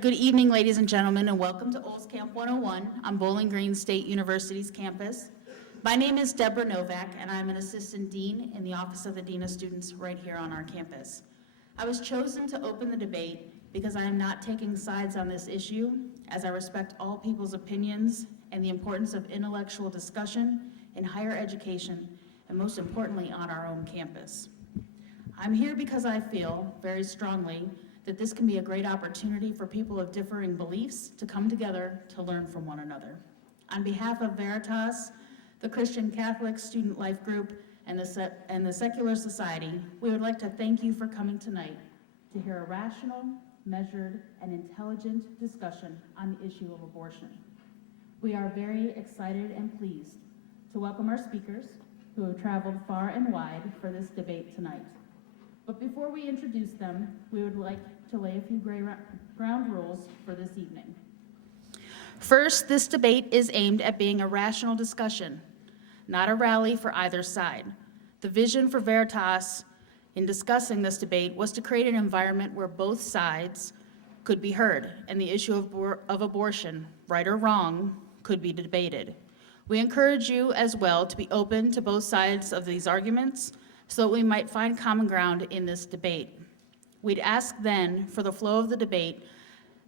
Good evening, ladies and gentlemen, and welcome to Olds Camp 101 on Bowling Green State University's campus. My name is Deborah Novak, and I'm an assistant dean in the Office of the Dean of Students right here on our campus. I was chosen to open the debate because I am not taking sides on this issue, as I respect all people's opinions and the importance of intellectual discussion in higher education, and most importantly, on our own campus. I'm here because I feel very strongly that this can be a great opportunity for people of differing beliefs to come together to learn from one another. On behalf of Veritas, the Christian Catholic Student Life Group, and the Secular Society, we would like to thank you for coming tonight to hear a rational, measured, and intelligent discussion on the issue of abortion. We are very excited and pleased to welcome our speakers who have traveled far and wide for this debate tonight. But before we introduce them, we would like to lay a few ground rules for this evening. First, this debate is aimed at being a rational discussion, not a rally for either side. The vision for Veritas in discussing this debate was to create an environment where both sides could be heard and the issue of abortion, right or wrong, could be debated. We encourage you as well to be open to both sides of these arguments so that we might find common ground in this debate. We'd ask then, for the flow of the debate,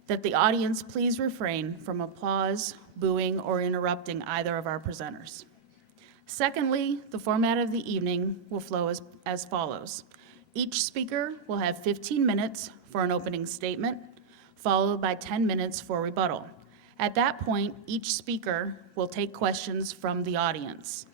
that the audience please refrain from applause, booing, or interrupting either of our presenters. Secondly, the format of the evening will flow as follows. Each speaker will have 15 minutes for an opening statement, followed by 10 minutes for rebuttal. At that point, each speaker will take questions from the audience.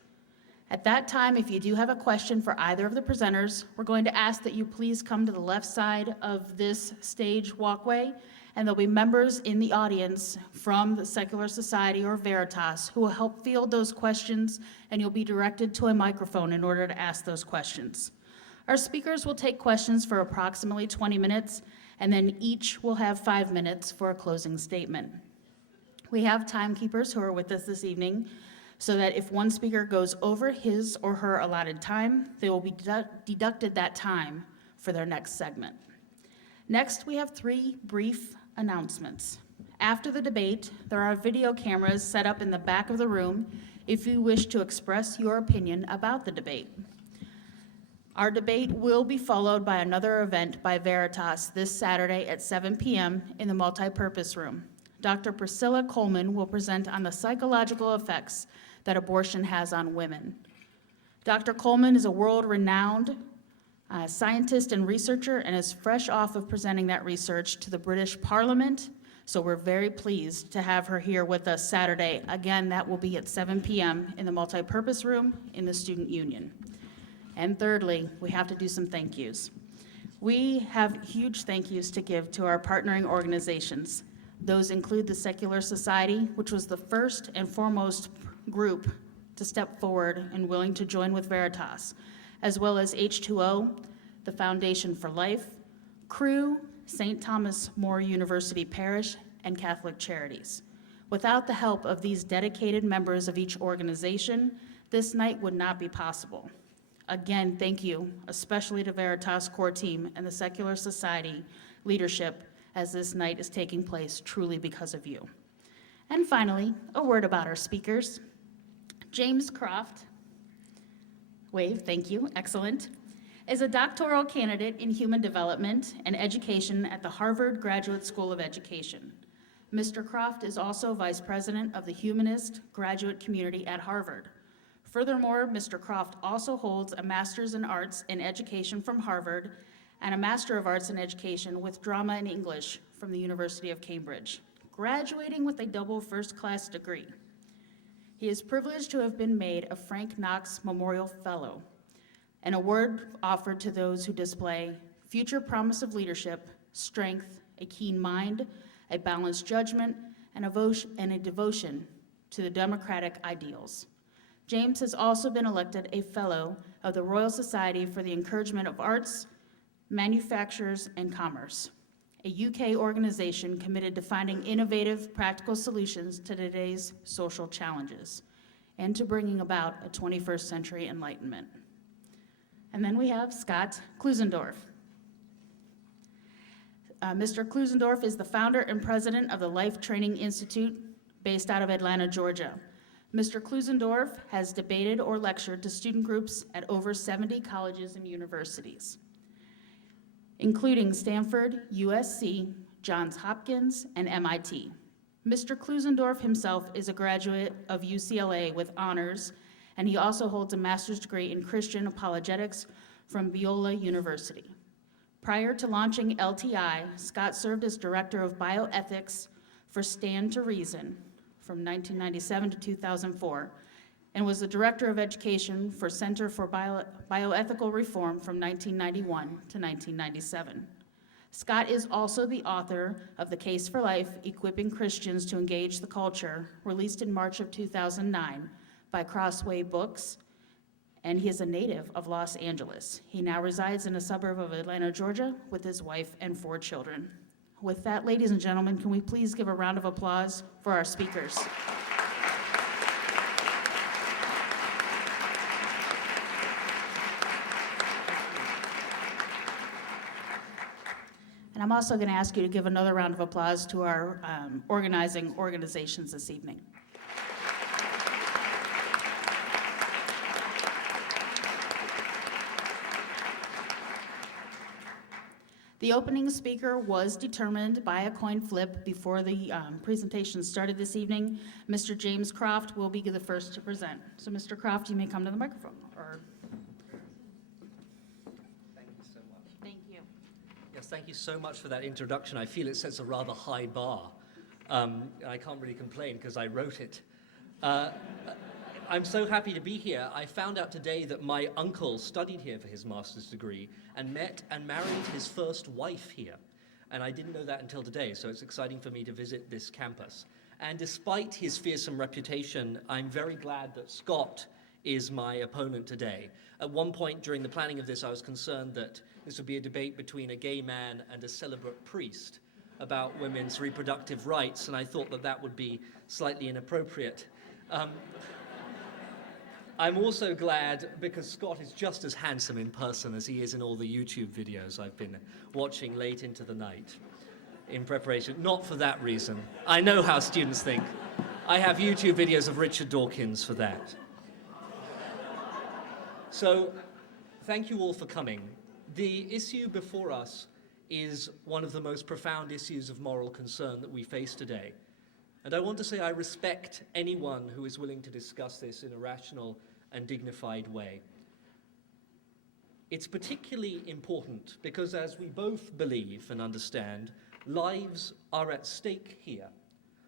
At that time, if you do have a question for either of the presenters, we're going to ask that you please come to the left side of this stage walkway, and there'll be members in the audience from the Secular Society or Veritas who will help field those questions, and you'll be directed to a microphone in order to ask those questions. Our speakers will take questions for approximately 20 minutes, and then each will have 5 minutes for a closing statement. We have timekeepers who are with us this evening, so that if one speaker goes over his or her allotted time, they will be deducted that time for their next segment. Next, we have 3 brief announcements. After the debate, there are video cameras set up in the back of the room if you wish to express your opinion about the debate. Our debate will be followed by another event by Veritas this Saturday at 7 p.m. in the multipurpose room. Dr. Priscilla Coleman will present on the psychological effects that abortion has on women. Dr. Coleman is a world-renowned scientist and researcher and is fresh off of presenting that research to the British Parliament, so we're very pleased to have her here with us Saturday. Again, that will be at 7 p.m. in the multipurpose room in the Student Union. And thirdly, we have to do some thank yous. We have huge thank yous to give to our partnering organizations. Those include the Secular Society, which was the first and foremost group to step forward and willing to join with Veritas, as well as H2O, the Foundation for Life, Cru, St. Thomas More University Parish, and Catholic Charities. Without the help of these dedicated members of each organization, this night would not be possible. Again, thank you, especially to Veritas core team and the Secular Society leadership, as this night is taking place truly because of you. And finally, a word about our speakers. James Croft, wave, thank you, excellent, is a doctoral candidate in human development and education at the Harvard Graduate School of Education. Mr. Croft is also vice president of the Humanist Graduate Community at Harvard. Furthermore, Mr. Croft also holds a Master's in Arts in Education from Harvard and a Master of Arts in Education with Drama and English from the University of Cambridge, graduating with a double first-class degree. He is privileged to have been made a Frank Knox Memorial Fellow, an award offered to those who display future promise of leadership, strength, a keen mind, a balanced judgment, and a devotion to the democratic ideals. James has also been elected a Fellow of the Royal Society for the Encouragement of Arts, Manufacturers, and Commerce, a UK organization committed to finding innovative, practical solutions to today's social challenges and to bringing about a 21st century enlightenment. And then we have Scott Klusendorf. Mr. Klusendorf is the founder and president of the Life Training Institute based out of Atlanta, Georgia. Mr. Klusendorf has debated or lectured to student groups at over 70 colleges and universities, including Stanford, USC, Johns Hopkins, and MIT. Mr. Klusendorf himself is a graduate of UCLA with honors, and he also holds a master's degree in Christian apologetics from Biola University. Prior to launching LTI, Scott served as director of bioethics for Stand to Reason from 1997 to 2004, and was the director of education for Center for Bioethical Reform from 1991 to 1997. Scott is also the author of The Case for Life, Equipping Christians to Engage the Culture, released in March of 2009 by Crossway Books, and he is a native of Los Angeles. He now resides in a suburb of Atlanta, Georgia, with his wife and 4 children. With that, ladies and gentlemen, can we please give a round of applause for our speakers? And I'm also going to ask you to give another round of applause to our organizing organizations this evening. The opening speaker was determined by a coin flip before the presentation started this evening. Mr. James Croft will be the first to present. So Mr. Croft, you may come to the microphone. Thank you so much. Thank you. Yes, thank you so much for that introduction. I feel it sets a rather high bar. I can't really complain because I wrote it. I'm so happy to be here. I found out today that my uncle studied here for his master's degree and met and married his first wife here. And I didn't know that until today, so it's exciting for me to visit this campus. And despite his fearsome reputation, I'm very glad that Scott is my opponent today. At one point during the planning of this, I was concerned that this would be a debate between a gay man and a celibate priest about women's reproductive rights, and I thought that that would be slightly inappropriate. I'm also glad because Scott is just as handsome in person as he is in all the YouTube videos I've been watching late into the night in preparation. Not for that reason. I know how students think. I have YouTube videos of Richard Dawkins for that. So, thank you all for coming. The issue before us is one of the most profound issues of moral concern that we face today. And I want to say I respect anyone who is willing to discuss this in a rational and dignified way. It's particularly important because, as we both believe and understand, lives are at stake here.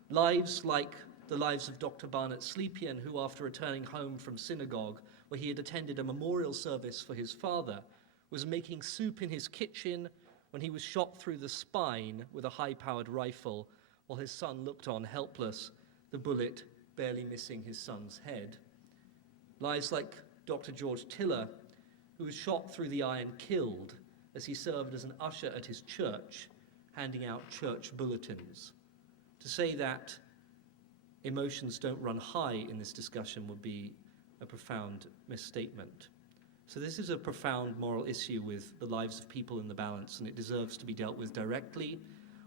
Lives like the lives of Dr. Barnett Slepian, who, after returning home from synagogue, where he had attended a memorial service for his father, was making soup in his kitchen when he was shot through the spine with a high-powered rifle, while his son looked on helpless, the bullet barely missing his son's head. Lives like Dr. George Tiller, who was shot through the eye and killed as he served as an usher at his church, handing out church bulletins. To say that emotions don't run high in this discussion would be a profound misstatement. So this is a profound moral issue with the lives of people in the balance, and it deserves to be dealt with directly,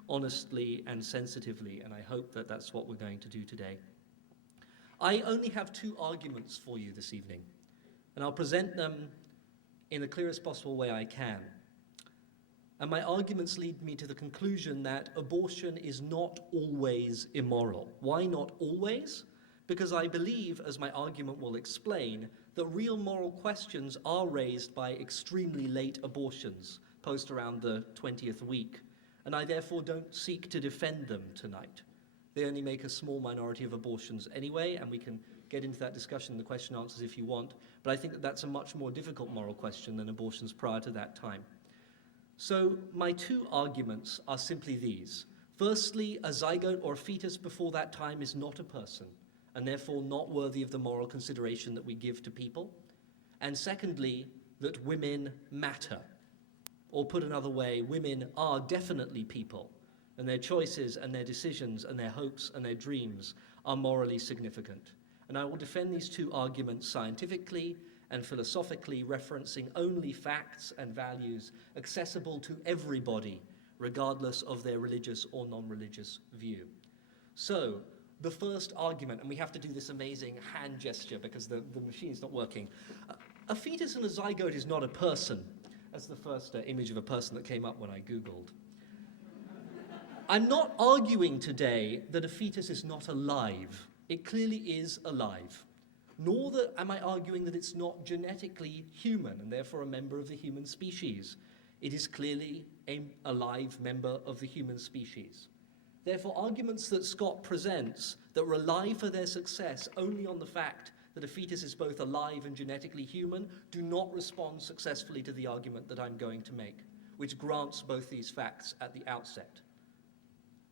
honestly, and sensitively, and I hope that that's what we're going to do today. I only have 2 arguments for you this evening, and I'll present them in the clearest possible way I can. And my arguments lead me to the conclusion that abortion is not always immoral. Why not always? Because I believe, as my argument will explain, that real moral questions are raised by extremely late abortions, post around the 20th week, and I therefore don't seek to defend them tonight. They only make a small minority of abortions anyway, and we can get into that discussion in the question and answers if you want, but I think that that's a much more difficult moral question than abortions prior to that time. So my 2 arguments are simply these. Firstly, a zygote or a fetus before that time is not a person, and therefore not worthy of the moral consideration that we give to people. And secondly, that women matter. Or put another way, women are definitely people, and their choices and their decisions and their hopes and their dreams are morally significant. And I will defend these 2 arguments scientifically and philosophically, referencing only facts and values accessible to everybody, regardless of their religious or non-religious view. So, the first argument, and we have to do this amazing hand gesture because the machine's not working. A fetus and a zygote is not a person. That's the first image of a person that came up when I Googled. I'm not arguing today that a fetus is not alive. It clearly is alive. Nor am I arguing that it's not genetically human and therefore a member of the human species. It is clearly a alive member of the human species. Therefore, arguments that Scott presents that rely for their success only on the fact that a fetus is both alive and genetically human do not respond successfully to the argument that I'm going to make, which grants both these facts at the outset.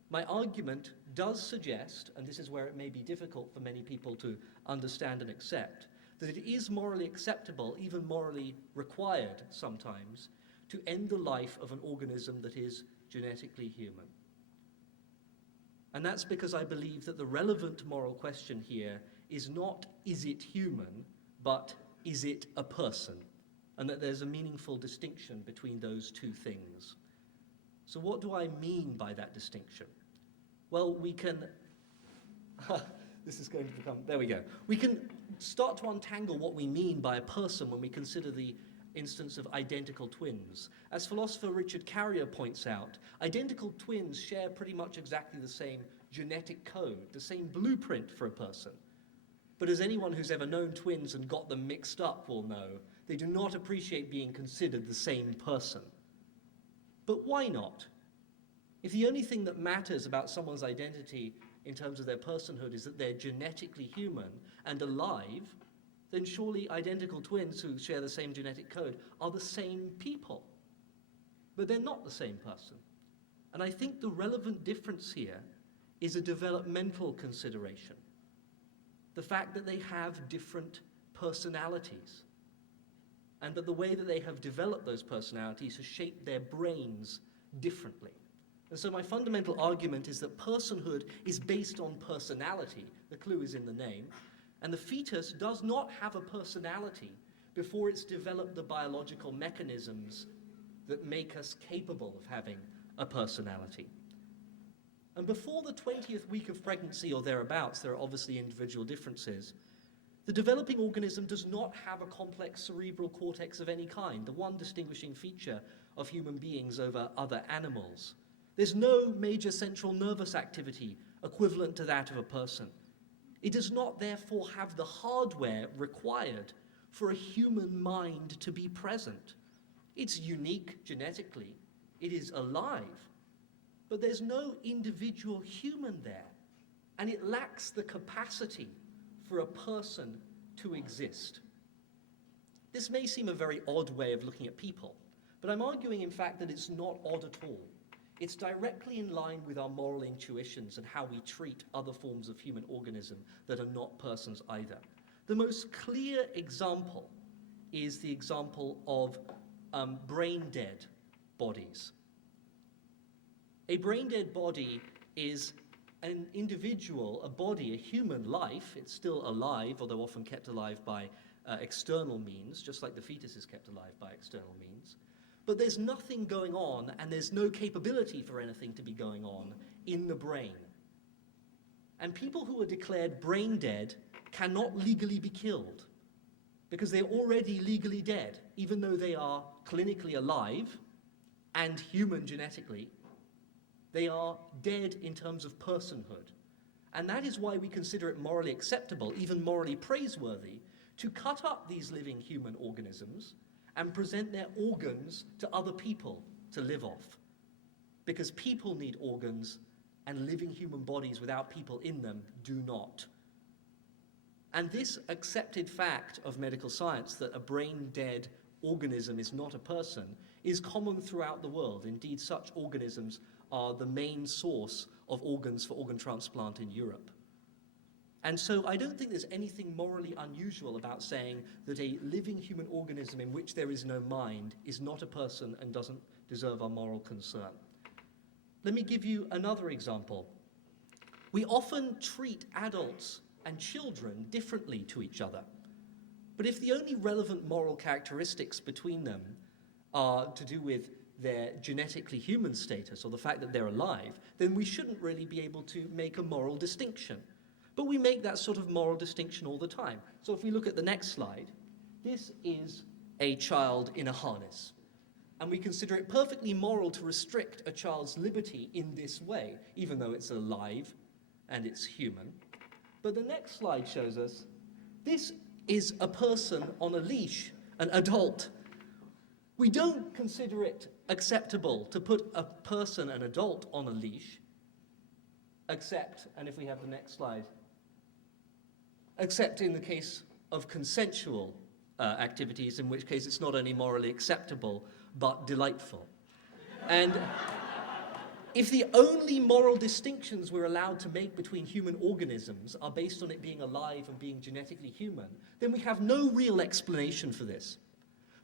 My argument does suggest, and this is where it may be difficult for many people to understand and accept, that it is morally acceptable, even morally required sometimes, to end the life of an organism that is genetically human. And that's because I believe that the relevant moral question here is not, is it human, but is it a person? And that there's a meaningful distinction between those two things. So what do I mean by that distinction? Well, we can, this is going to become, there we go. We can start to untangle what we mean by a person when we consider the instance of identical twins. As philosopher Richard Carrier points out, identical twins share pretty much exactly the same genetic code, the same blueprint for a person. But as anyone who's ever known twins and got them mixed up will know, they do not appreciate being considered the same person. But why not? If the only thing that matters about someone's identity in terms of their personhood is that they're genetically human and alive, then surely identical twins who share the same genetic code are the same people. But they're not the same person. And I think the relevant difference here is a developmental consideration. The fact that they have different personalities, and that the way that they have developed those personalities has shaped their brains differently. And so my fundamental argument is that personhood is based on personality. The clue is in the name. And the fetus does not have a personality before it's developed the biological mechanisms that make us capable of having a personality. And before the 20th week of pregnancy or thereabouts, there are obviously individual differences. The developing organism does not have a complex cerebral cortex of any kind, the one distinguishing feature of human beings over other animals. There's no major central nervous activity equivalent to that of a person. It does not therefore have the hardware required for a human mind to be present. It's unique genetically. It is alive. But there's no individual human there. And it lacks the capacity for a person to exist. This may seem a very odd way of looking at people, but I'm arguing, in fact, that it's not odd at all. It's directly in line with our moral intuitions and how we treat other forms of human organism that are not persons either. The most clear example is the example of brain-dead bodies. A brain-dead body is an individual, a body, a human life. It's still alive, although often kept alive by external means, just like the fetus is kept alive by external means. But there's nothing going on, and there's no capability for anything to be going on in the brain. And people who are declared brain dead cannot legally be killed because they're already legally dead, even though they are clinically alive and human genetically. They are dead in terms of personhood. And that is why we consider it morally acceptable, even morally praiseworthy, to cut up these living human organisms and present their organs to other people to live off. Because people need organs, and living human bodies without people in them do not. And this accepted fact of medical science, that a brain-dead organism is not a person, is common throughout the world. Indeed, such organisms are the main source of organs for organ transplant in Europe. And so I don't think there's anything morally unusual about saying that a living human organism in which there is no mind is not a person and doesn't deserve our moral concern. Let me give you another example. We often treat adults and children differently to each other. But if the only relevant moral characteristics between them are to do with their genetically human status or the fact that they're alive, then we shouldn't really be able to make a moral distinction. But we make that sort of moral distinction all the time. So if we look at the next slide, this is a child in a harness. And we consider it perfectly moral to restrict a child's liberty in this way, even though it's alive and it's human. But the next slide shows us this is a person on a leash, an adult. We don't consider it acceptable to put a person, an adult, on a leash, except, and if we have the next slide, except in the case of consensual activities, in which case it's not only morally acceptable, but delightful. And if the only moral distinctions we're allowed to make between human organisms are based on it being alive and being genetically human, then we have no real explanation for this.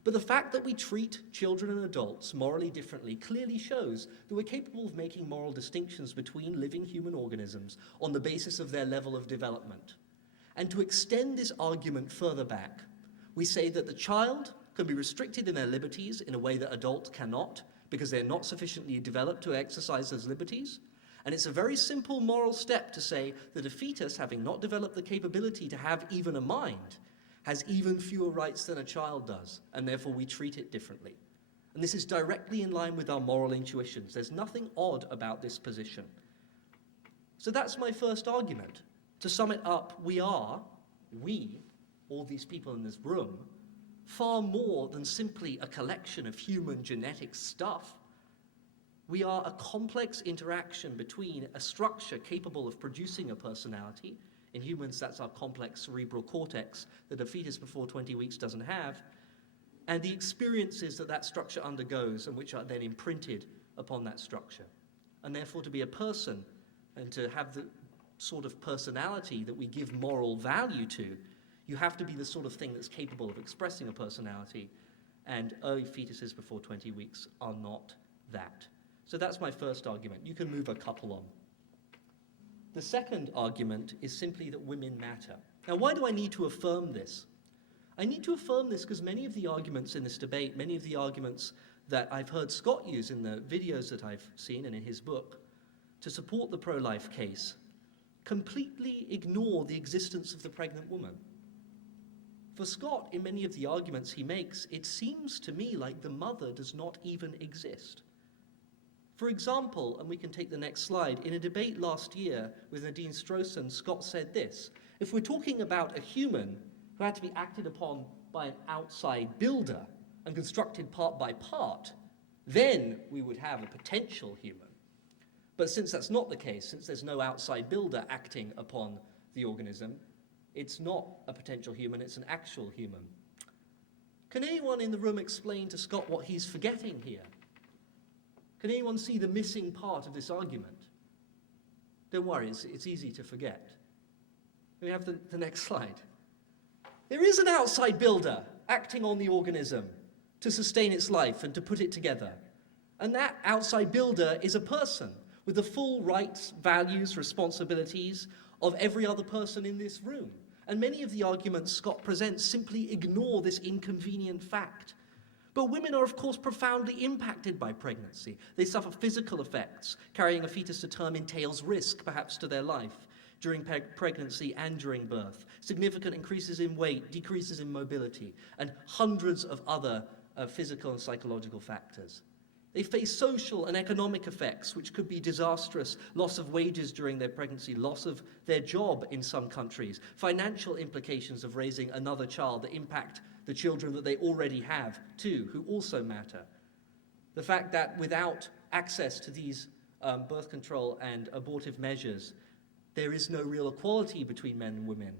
But the fact that we treat children and adults morally differently clearly shows that we're capable of making moral distinctions between living human organisms on the basis of their level of development. And to extend this argument further back, we say that the child can be restricted in their liberties in a way that adults cannot, because they're not sufficiently developed to exercise those liberties. And it's a very simple moral step to say that a fetus, having not developed the capability to have even a mind, has even fewer rights than a child does, and therefore we treat it differently. And this is directly in line with our moral intuitions. There's nothing odd about this position. So that's my first argument. To sum it up, we, all these people in this room, far more than simply a collection of human genetic stuff. We are a complex interaction between a structure capable of producing a personality. In humans, that's our complex cerebral cortex that a fetus before 20 weeks doesn't have, and the experiences that that structure undergoes and which are then imprinted upon that structure. And therefore, to be a person and to have the sort of personality that we give moral value to, you have to be the sort of thing that's capable of expressing a personality, and early fetuses before 20 weeks are not that. So that's my first argument. You can move a couple on. The second argument is simply that women matter. Now, why do I need to affirm this? I need to affirm this because many of the arguments in this debate, many of the arguments that I've heard Scott use in the videos that I've seen and in his book to support the pro-life case, completely ignore the existence of the pregnant woman. For Scott, in many of the arguments he makes, it seems to me like the mother does not even exist. For example, and we can take the next slide, in a debate last year with Nadine Strossen, Scott said this: if we're talking about a human who had to be acted upon by an outside builder and constructed part by part, then we would have a potential human. But since that's not the case, since there's no outside builder acting upon the organism, it's not a potential human, it's an actual human. Can anyone in the room explain to Scott what he's forgetting here? Can anyone see the missing part of this argument? Don't worry, it's easy to forget. We have the next slide. There is an outside builder acting on the organism to sustain its life and to put it together. And that outside builder is a person with the full rights, values, responsibilities of every other person in this room. And many of the arguments Scott presents simply ignore this inconvenient fact. But women are, of course, profoundly impacted by pregnancy. They suffer physical effects. Carrying a fetus to term entails risk, perhaps to their life, during pregnancy and during birth. Significant increases in weight, decreases in mobility, and hundreds of other physical and psychological factors. They face social and economic effects, which could be disastrous: loss of wages during their pregnancy, loss of their job in some countries, financial implications of raising another child that impact the children that they already have, too, who also matter. The fact that without access to these birth control and abortive measures, there is no real equality between men and women.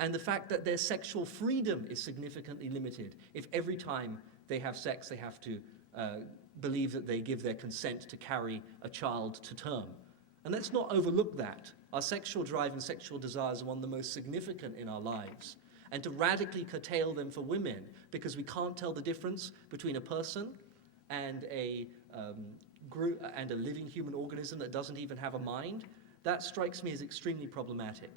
And the fact that their sexual freedom is significantly limited if every time they have sex they have to believe that they give their consent to carry a child to term. And let's not overlook that. Our sexual drive and sexual desires are one of the most significant in our lives. And to radically curtail them for women because we can't tell the difference between a person and a group and a living human organism that doesn't even have a mind, that strikes me as extremely problematic.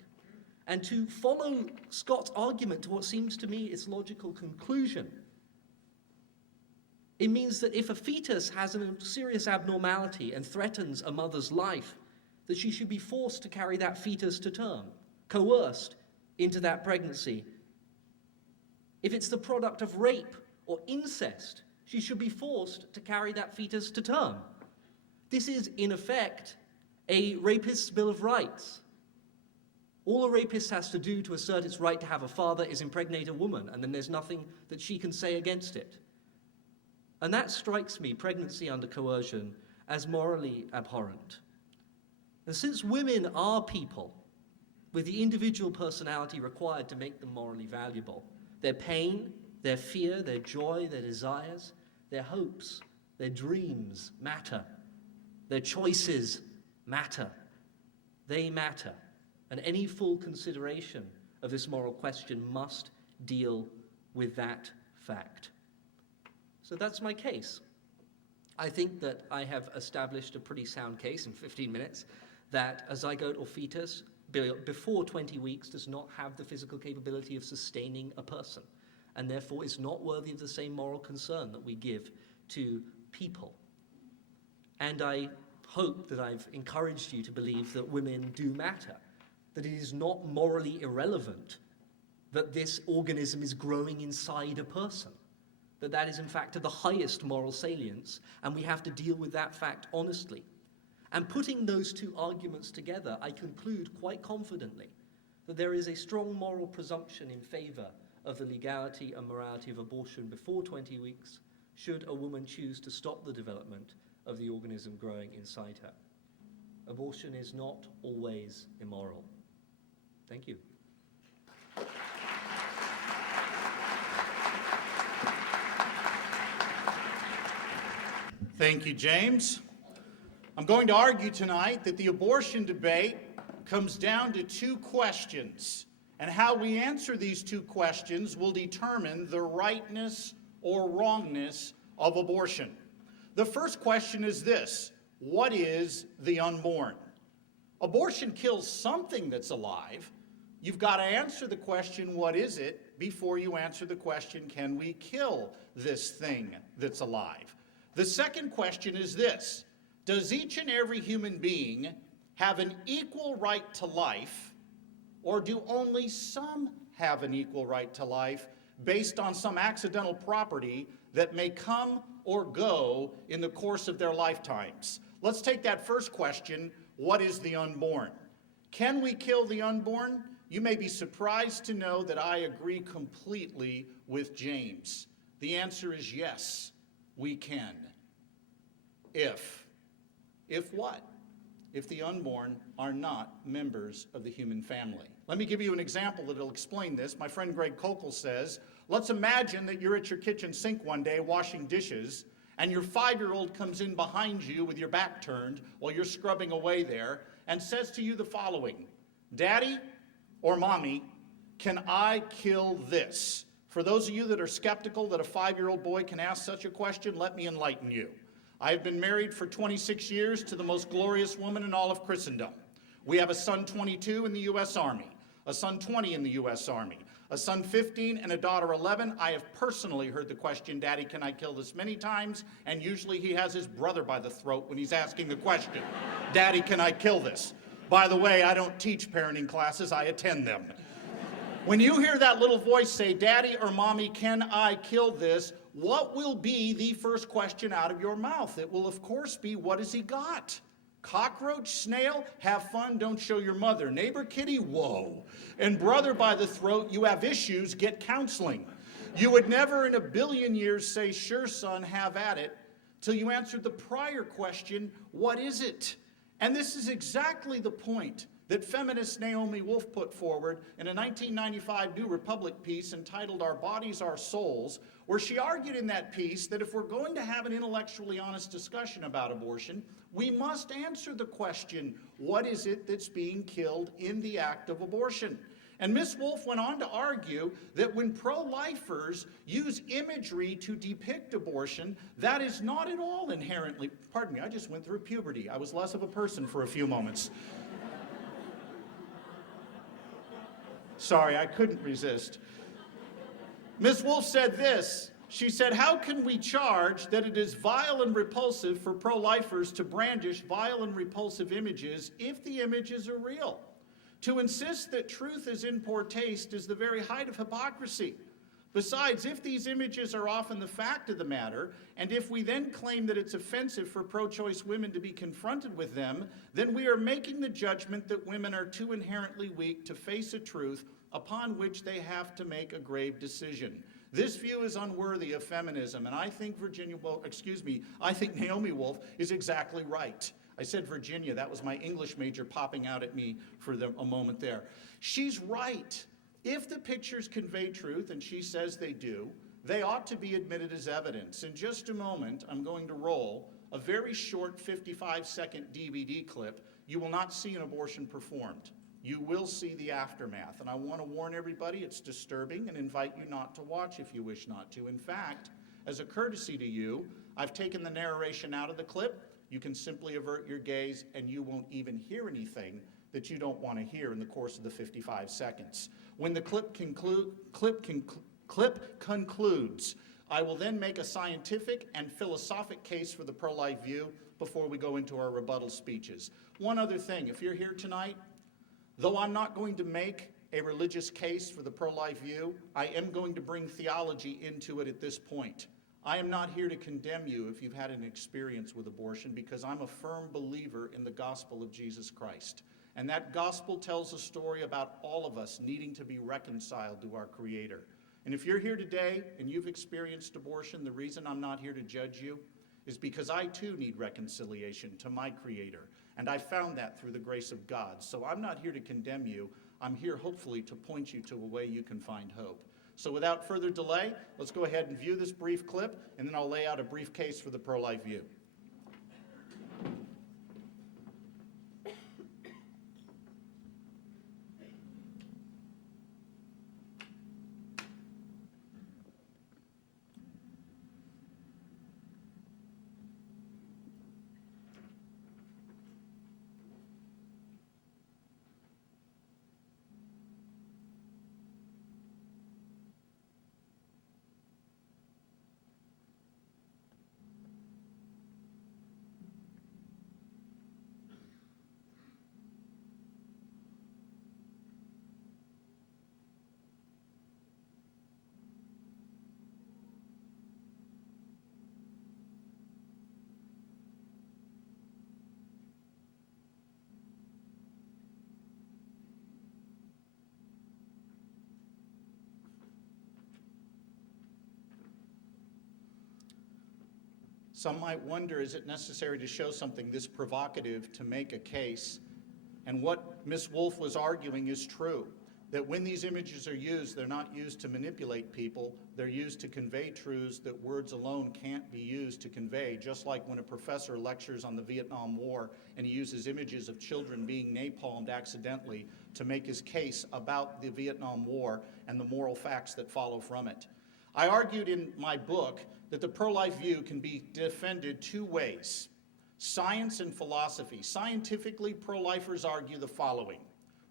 And to follow Scott's argument to what seems to me its logical conclusion, It means that if a fetus has a serious abnormality and threatens a mother's life, that she should be forced to carry that fetus to term, coerced into that pregnancy. If it's the product of rape or incest, she should be forced to carry that fetus to term. This is, in effect, a rapist's Bill of Rights. All a rapist has to do to assert its right to have a father is impregnate a woman, and then there's nothing that she can say against it. And that strikes me, pregnancy under coercion, as morally abhorrent. And since women are people with the individual personality required to make them morally valuable, their pain, their fear, their joy, their desires, their hopes, their dreams matter. Their choices matter. They matter. And any full consideration of this moral question must deal with that fact. So that's my case. I think that I have established a pretty sound case in 15 minutes that a zygote or fetus before 20 weeks does not have the physical capability of sustaining a person, and therefore is not worthy of the same moral concern that we give to people. And I hope that I've encouraged you to believe that women do matter, that it is not morally irrelevant that this organism is growing inside a person, that is in fact of the highest moral salience, and we have to deal with that fact honestly. And putting those two arguments together, I conclude quite confidently that there is a strong moral presumption in favor of the legality and morality of abortion before 20 weeks, should a woman choose to stop the development of the organism growing inside her. Abortion is not always immoral. Thank you. Thank you, James. I'm going to argue tonight that the abortion debate comes down to two questions, and how we answer these two questions will determine the rightness or wrongness of abortion. The first question is this: what is the unborn? Abortion kills something that's alive. You've got to answer the question, what is it, before you answer the question, can we kill this thing that's alive? The second question is this: does each and every human being have an equal right to life, or do only some have an equal right to life based on some accidental property that may come or go in the course of their lifetimes? Let's take that first question: what is the unborn? Can we kill the unborn? You may be surprised to know that I agree completely with James. The answer is yes, we can. If what? If the unborn are not members of the human family. Let me give you an example that will explain this. My friend Greg Kokel says, let's imagine that you're at your kitchen sink one day washing dishes, and your 5-year-old comes in behind you with your back turned while you're scrubbing away there and says to you the following: Daddy or Mommy, can I kill this? For those of you that are skeptical that a 5-year-old boy can ask such a question, let me enlighten you. I have been married for 26 years to the most glorious woman in all of Christendom. We have a son 22 in the U.S. Army, a son 20 in the U.S. Army, a son 15 and a daughter 11. I have personally heard the question, Daddy, can I kill this, many times, and usually he has his brother by the throat when he's asking the question. Daddy, can I kill this? By the way, I don't teach parenting classes, I attend them. When you hear that little voice say, Daddy or Mommy, can I kill this? What will be the first question out of your mouth? It will, of course, be, what has he got? Cockroach, snail, have fun, don't show your mother. Neighbor kitty, whoa. And brother by the throat, you have issues, get counseling. You would never in a billion years say, sure, son, have at it, till you answered the prior question, what is it? And this is exactly the point that feminist Naomi Wolf put forward in a 1995 New Republic piece entitled Our Bodies, Our Souls, where she argued in that piece that if we're going to have an intellectually honest discussion about abortion, we must answer the question, what is it that's being killed in the act of abortion? And Ms. Wolf went on to argue that when pro-lifers use imagery to depict abortion, that is not at all inherently, pardon me, I just went through puberty. I was less of a person for a few moments. Sorry, I couldn't resist. Ms. Wolf said this, She said, how can we charge that it is vile and repulsive for pro-lifers to brandish vile and repulsive images if the images are real? To insist that truth is in poor taste is the very height of hypocrisy. Besides, if these images are often the fact of the matter, and if we then claim that it's offensive for pro-choice women to be confronted with them, then we are making the judgment that women are too inherently weak to face a truth upon which they have to make a grave decision. This view is unworthy of feminism, and I think I think Naomi Wolf is exactly right. I said Virginia, that was my English major popping out at me for a moment there. She's right. If the pictures convey truth, and she says they do, they ought to be admitted as evidence. In just a moment, I'm going to roll a very short 55-second DVD clip. You will not see an abortion performed. You will see the aftermath. And I want to warn everybody, it's disturbing, and invite you not to watch if you wish not to. In fact, as a courtesy to you, I've taken the narration out of the clip. You can simply avert your gaze, and you won't even hear anything that you don't want to hear in the course of the 55 seconds. When the clip concludes, I will then make a scientific and philosophic case for the pro-life view before we go into our rebuttal speeches. One other thing, if you're here tonight, though I'm not going to make a religious case for the pro-life view, I am going to bring theology into it at this point. I am not here to condemn you if you've had an experience with abortion, because I'm a firm believer in the gospel of Jesus Christ. And that gospel tells a story about all of us needing to be reconciled to our Creator. And if you're here today and you've experienced abortion, the reason I'm not here to judge you is because I too need reconciliation to my Creator. And I found that through the grace of God. So I'm not here to condemn you. I'm here hopefully to point you to a way you can find hope. So without further delay, let's go ahead and view this brief clip, and then I'll lay out a brief case for the pro-life view. Some might wonder, is it necessary to show something this provocative to make a case? And what Ms. Wolf was arguing is true, that when these images are used, they're not used to manipulate people, they're used to convey truths that words alone can't be used to convey, just like when a professor lectures on the Vietnam War and he uses images of children being napalmed accidentally to make his case about the Vietnam War and the moral facts that follow from it. I argued in my book that the pro-life view can be defended two ways: science and philosophy. Scientifically, pro-lifers argue the following.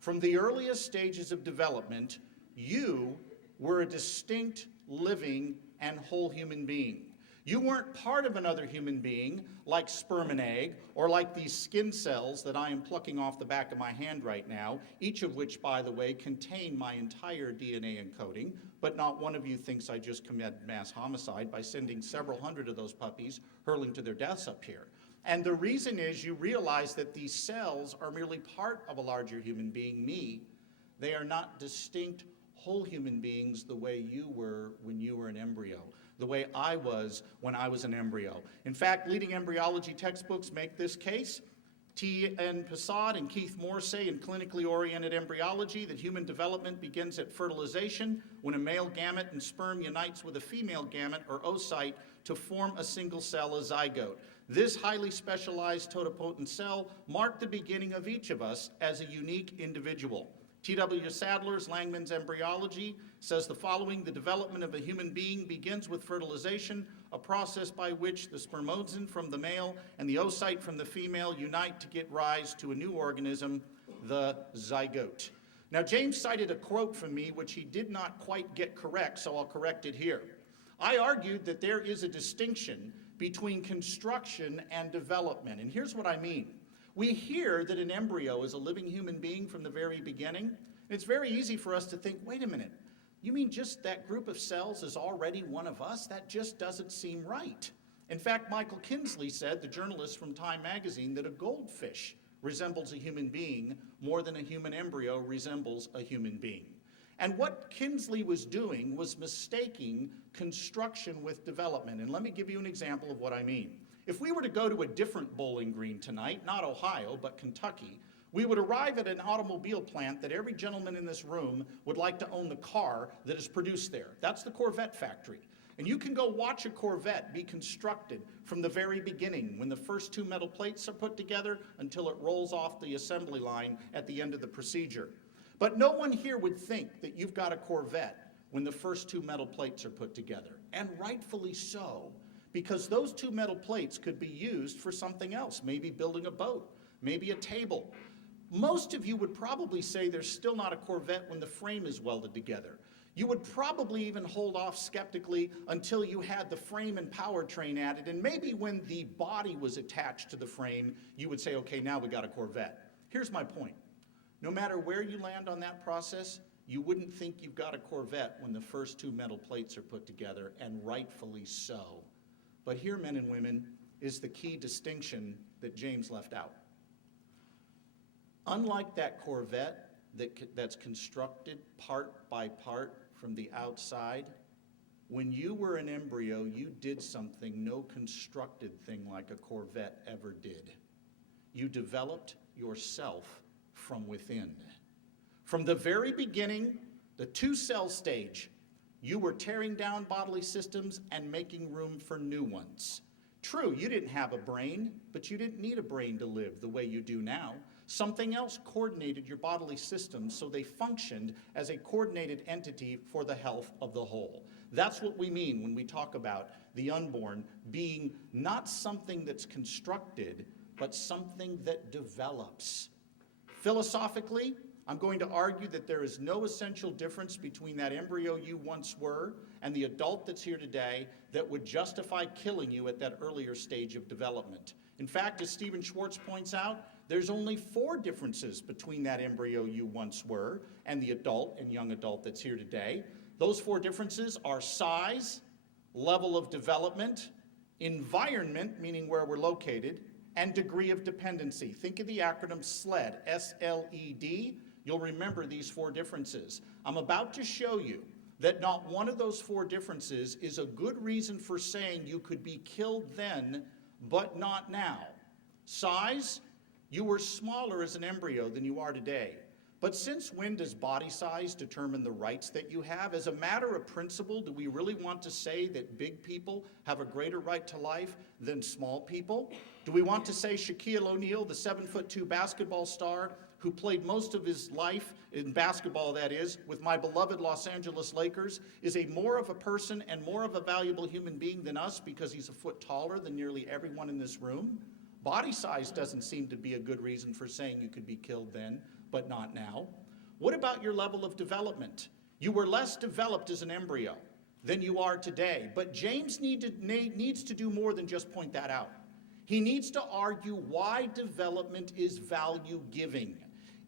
From the earliest stages of development, you were a distinct, living, and whole human being. You weren't part of another human being, like sperm and egg, or like these skin cells that I am plucking off the back of my hand right now, each of which, by the way, contain my entire DNA encoding, but not one of you thinks I just committed mass homicide by sending several hundred of those puppies hurling to their deaths up here. And the reason is you realize that these cells are merely part of a larger human being, me. They are not distinct whole human beings the way you were when you were an embryo, the way I was when I was an embryo. In fact, leading embryology textbooks make this case. T.N. Passad and Keith Moore say in Clinically Oriented Embryology that human development begins at fertilization, when a male gamete and sperm unites with a female gamete or oocyte to form a single cell, a zygote. This highly specialized totipotent cell marked the beginning of each of us as a unique individual. T.W. Sadler's Langman's Embryology says the following: the development of a human being begins with fertilization, a process by which the spermatozoon from the male and the oocyte from the female unite to give rise to a new organism, the zygote. Now, James cited a quote from me which he did not quite get correct, so I'll correct it here. I argued that there is a distinction between construction and development. And here's what I mean. We hear that an embryo is a living human being from the very beginning. It's very easy for us to think, wait a minute, you mean just that group of cells is already one of us? That just doesn't seem right. In fact, Michael Kinsley said, the journalist from Time magazine, that a goldfish resembles a human being more than a human embryo resembles a human being. And what Kinsley was doing was mistaking construction with development. And let me give you an example of what I mean. If we were to go to a different Bowling Green tonight, not Ohio, but Kentucky, we would arrive at an automobile plant that every gentleman in this room would like to own the car that is produced there. That's the Corvette factory. And you can go watch a Corvette be constructed from the very beginning, when the first two metal plates are put together until it rolls off the assembly line at the end of the procedure. But no one here would think that you've got a Corvette when the first two metal plates are put together. And rightfully so, because those two metal plates could be used for something else, maybe building a boat, maybe a table. Most of you would probably say there's still not a Corvette when the frame is welded together. You would probably even hold off skeptically until you had the frame and powertrain added, and maybe when the body was attached to the frame, you would say, okay, now we got a Corvette. Here's my point. No matter where you land on that process, you wouldn't think you've got a Corvette when the first two metal plates are put together, and rightfully so. But here, men and women, is the key distinction that James left out. Unlike that Corvette that's constructed part by part from the outside, when you were an embryo, you did something no constructed thing like a Corvette ever did. You developed yourself from within. From the very beginning, the two-cell stage, you were tearing down bodily systems and making room for new ones. True, you didn't have a brain, but you didn't need a brain to live the way you do now. Something else coordinated your bodily systems so they functioned as a coordinated entity for the health of the whole. That's what we mean when we talk about the unborn being not something that's constructed, but something that develops. Philosophically, I'm going to argue that there is no essential difference between that embryo you once were and the adult that's here today that would justify killing you at that earlier stage of development. In fact, as Stephen Schwartz points out, there's only 4 differences between that embryo you once were and the adult and young adult that's here today. Those 4 differences are size, level of development, environment, meaning where we're located, and degree of dependency. Think of the acronym SLED, S-L-E-D. You'll remember these 4 differences. I'm about to show you that not one of those 4 differences is a good reason for saying you could be killed then, but not now. Size, you were smaller as an embryo than you are today. But since when does body size determine the rights that you have? As a matter of principle, do we really want to say that big people have a greater right to life than small people? Do we want to say Shaquille O'Neal, the 7'2" basketball star who played most of his life in basketball, that is, with my beloved Los Angeles Lakers, is a more of a person and more of a valuable human being than us because he's a foot taller than nearly everyone in this room? Body size doesn't seem to be a good reason for saying you could be killed then, but not now. What about your level of development? You were less developed as an embryo than you are today, but James needs to do more than just point that out. He needs to argue why development is value-giving.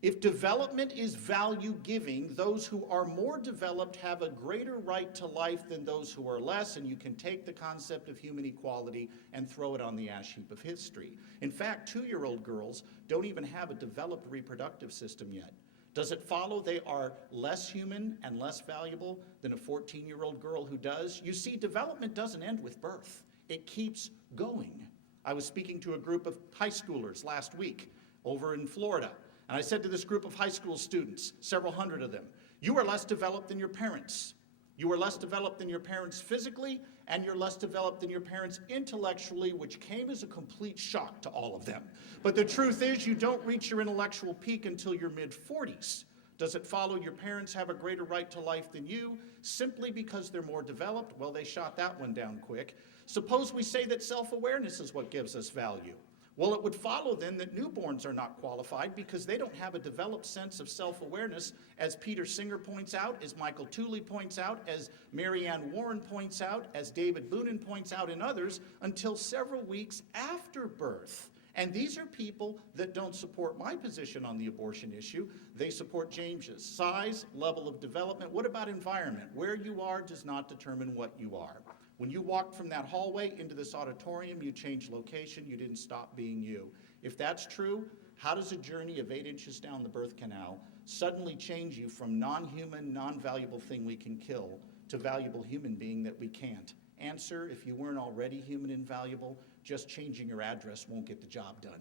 If development is value-giving, those who are more developed have a greater right to life than those who are less, and you can take the concept of human equality and throw it on the ash heap of history. In fact, 2-year-old girls don't even have a developed reproductive system yet. Does it follow they are less human and less valuable than a 14-year-old girl who does? You see, development doesn't end with birth. It keeps going. I was speaking to a group of high schoolers last week over in Florida. And I said to this group of high school students, several hundred of them, you are less developed than your parents. You are less developed than your parents physically, and you're less developed than your parents intellectually, which came as a complete shock to all of them. But the truth is, you don't reach your intellectual peak until your mid-40s. Does it follow your parents have a greater right to life than you simply because they're more developed? Well, they shot that one down quick. Suppose we say that self-awareness is what gives us value. Well, it would follow then that newborns are not qualified because they don't have a developed sense of self-awareness, as Peter Singer points out, as Michael Tooley points out, as Marianne Warren points out, as David Boonin points out, and others, until several weeks after birth. And these are people that don't support my position on the abortion issue. They support James's. Size, level of development. What about environment? Where you are does not determine what you are. When you walked from that hallway into this auditorium, you changed location, you didn't stop being you. If that's true, how does a journey of 8 inches down the birth canal suddenly change you from non-human, non-valuable thing we can kill to valuable human being that we can't? Answer, if you weren't already human and valuable, just changing your address won't get the job done.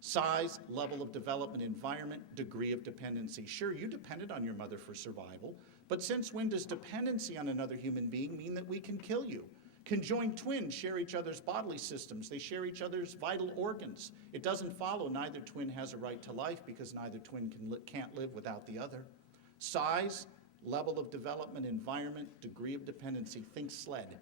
Size, level of development, environment, degree of dependency. Sure, you depended on your mother for survival, but since when does dependency on another human being mean that we can kill you? Conjoined twins share each other's bodily systems. They share each other's vital organs. It doesn't follow neither twin has a right to life because neither twin can't live without the other. Size, level of development, environment, degree of dependency. Think SLED.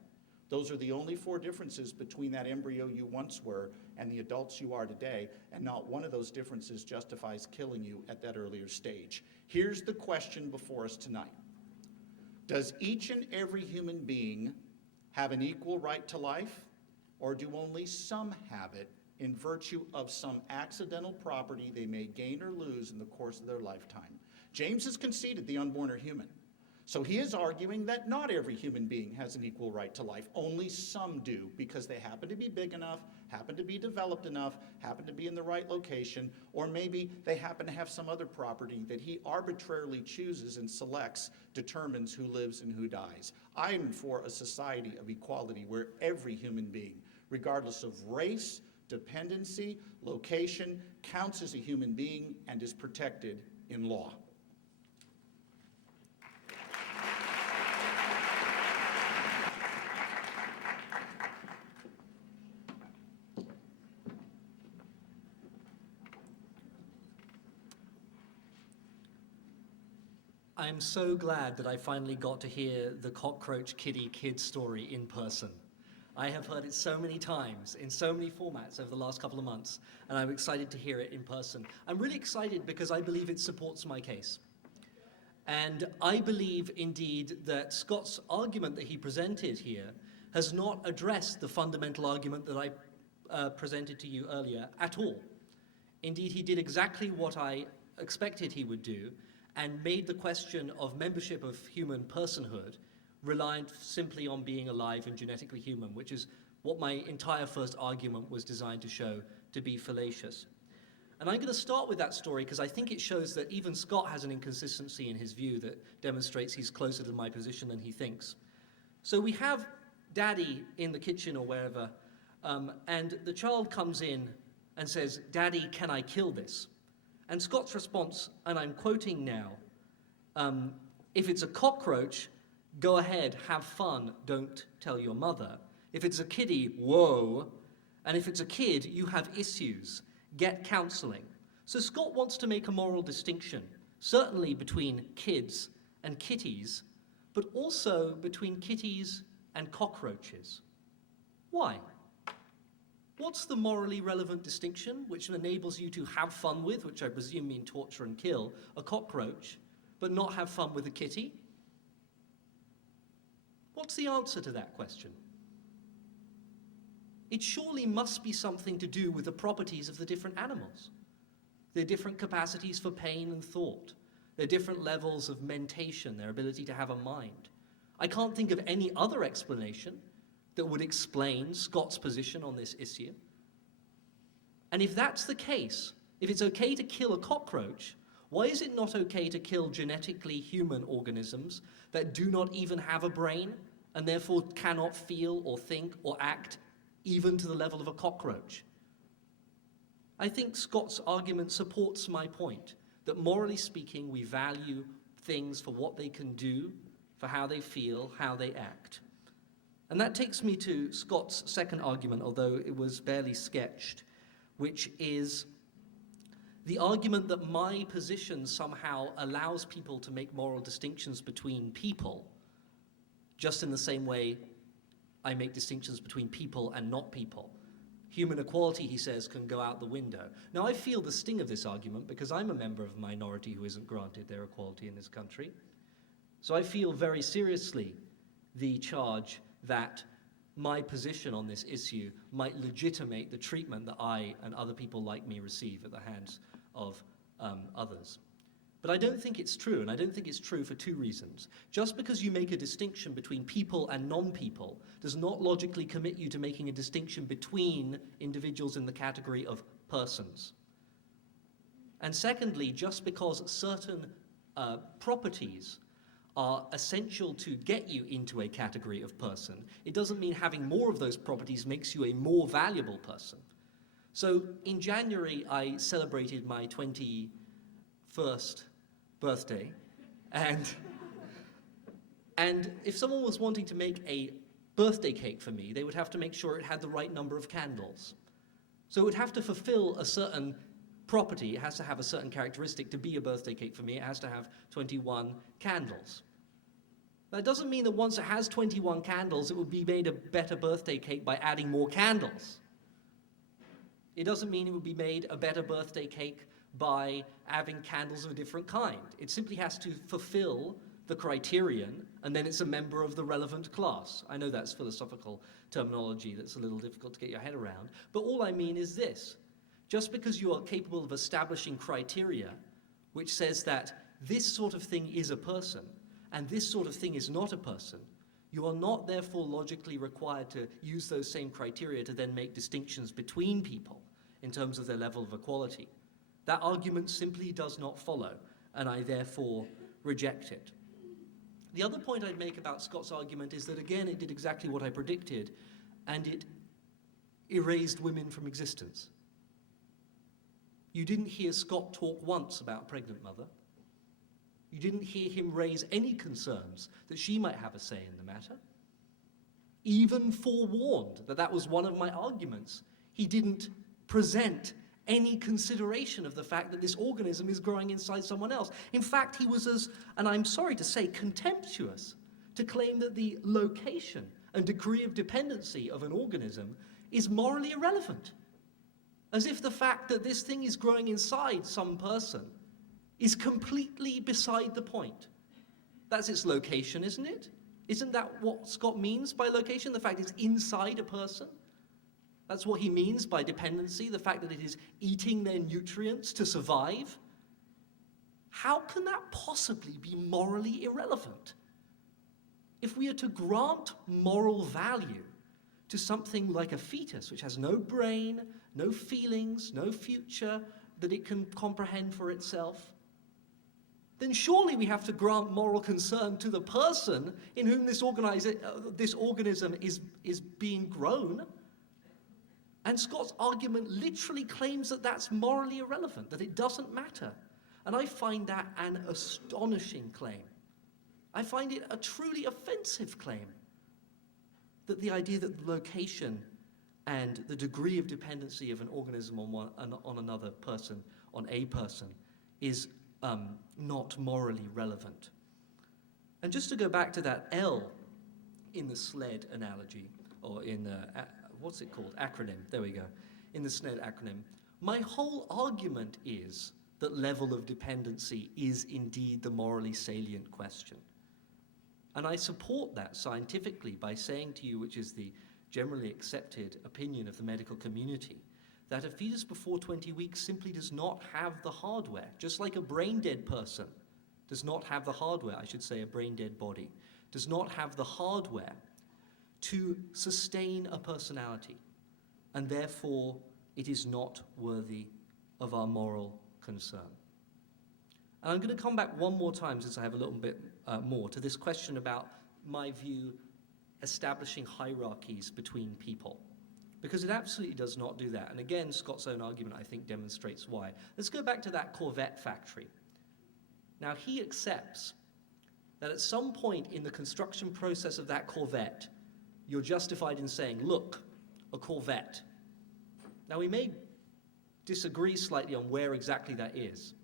Those are the only 4 differences between that embryo you once were and the adults you are today, and not one of those differences justifies killing you at that earlier stage. Here's the question before us tonight. Does each and every human being have an equal right to life, or do only some have it in virtue of some accidental property they may gain or lose in the course of their lifetime? James has conceded the unborn are human. So he is arguing that not every human being has an equal right to life. Only some do, because they happen to be big enough, happen to be developed enough, happen to be in the right location, or maybe they happen to have some other property that he arbitrarily chooses and selects, determines who lives and who dies. I'm for a society of equality where every human being, regardless of race, dependency, location, counts as a human being and is protected in law. I'm so glad that I finally got to hear the Cockroach Kitty kid story in person. I have heard it so many times, in so many formats over the last couple of months, and I'm excited to hear it in person. I'm really excited because I believe it supports my case. And I believe, indeed, that Scott's argument that he presented here has not addressed the fundamental argument that I presented to you earlier at all. Indeed, he did exactly what I expected he would do, and made the question of membership of human personhood reliant simply on being alive and genetically human, which is what my entire first argument was designed to show to be fallacious. And I'm going to start with that story because I think it shows that even Scott has an inconsistency in his view that demonstrates he's closer to my position than he thinks. So we have Daddy in the kitchen or wherever, and the child comes in and says, "Daddy, can I kill this?" And Scott's response, and I'm quoting now, if it's a cockroach, go ahead, have fun, don't tell your mother. If it's a kiddie, whoa. And if it's a kid, you have issues, get counseling. So Scott wants to make a moral distinction, certainly between kids and kitties, but also between kitties and cockroaches. Why? What's the morally relevant distinction which enables you to have fun with, which I presume mean torture and kill, a cockroach, but not have fun with a kitty? What's the answer to that question? It surely must be something to do with the properties of the different animals. Their different capacities for pain and thought, their different levels of mentation, their ability to have a mind. I can't think of any other explanation that would explain Scott's position on this issue. And if that's the case, if it's okay to kill a cockroach, why is it not okay to kill genetically human organisms that do not even have a brain and therefore cannot feel or think or act even to the level of a cockroach? I think Scott's argument supports my point that morally speaking, we value things for what they can do, for how they feel, how they act. And that takes me to Scott's second argument, although it was barely sketched, which is the argument that my position somehow allows people to make moral distinctions between people, just in the same way I make distinctions between people and not people. Human equality, he says, can go out the window. Now, I feel the sting of this argument because I'm a member of a minority who isn't granted their equality in this country. So I feel very seriously the charge that my position on this issue might legitimate the treatment that I and other people like me receive at the hands of others. But I don't think it's true, and I don't think it's true for two reasons. Just because you make a distinction between people and non-people does not logically commit you to making a distinction between individuals in the category of persons. And secondly, just because certain properties are essential to get you into a category of person, it doesn't mean having more of those properties makes you a more valuable person. So in January, I celebrated my 21st birthday, and if someone was wanting to make a birthday cake for me, they would have to make sure it had the right number of candles. So it would have to fulfill a certain property, it has to have a certain characteristic to be a birthday cake for me, it has to have 21 candles. That doesn't mean that once it has 21 candles, it would be made a better birthday cake by adding more candles. It doesn't mean it would be made a better birthday cake by having candles of a different kind. It simply has to fulfill the criterion, and then it's a member of the relevant class. I know that's philosophical terminology that's a little difficult to get your head around, but all I mean is this. Just because you are capable of establishing criteria which says that this sort of thing is a person, and this sort of thing is not a person, you are not therefore logically required to use those same criteria to then make distinctions between people in terms of their level of equality. That argument simply does not follow, and I therefore reject it. The other point I'd make about Scott's argument is that, again, it did exactly what I predicted, and it erased women from existence. You didn't hear Scott talk once about pregnant mother. You didn't hear him raise any concerns that she might have a say in the matter. Even forewarned that that was one of my arguments, he didn't present any consideration of the fact that this organism is growing inside someone else. In fact, he was as, and I'm sorry to say, contemptuous to claim that the location and degree of dependency of an organism is morally irrelevant. As if the fact that this thing is growing inside some person is completely beside the point. That's its location, isn't it? Isn't that what Scott means by location? The fact it's inside a person? That's what he means by dependency, the fact that it is eating their nutrients to survive? How can that possibly be morally irrelevant? If we are to grant moral value to something like a fetus, which has no brain, no feelings, no future that it can comprehend for itself, then surely we have to grant moral concern to the person in whom this organism is being grown. And Scott's argument literally claims that that's morally irrelevant, that it doesn't matter. And I find that an astonishing claim. I find it a truly offensive claim, that the idea that the location and the degree of dependency of an organism on another person, on a person, is not morally relevant. And just to go back to that L in the SLED analogy, or in the, what's it called? Acronym, there we go. In the SLED acronym, my whole argument is that level of dependency is indeed the morally salient question. And I support that scientifically by saying to you, which is the generally accepted opinion of the medical community, that a fetus before 20 weeks simply does not have the hardware, just like a brain-dead person does not have the hardware, I should say a brain-dead body, does not have the hardware to sustain a personality, and therefore it is not worthy of our moral concern. And I'm going to come back one more time, since I have a little bit more, to this question about my view establishing hierarchies between people. Because it absolutely does not do that. And again, Scott's own argument, I think, demonstrates why. Let's go back to that Corvette factory. Now, he accepts that at some point in the construction process of that Corvette, you're justified in saying, look, a Corvette. Now, we may disagree slightly on where exactly that is.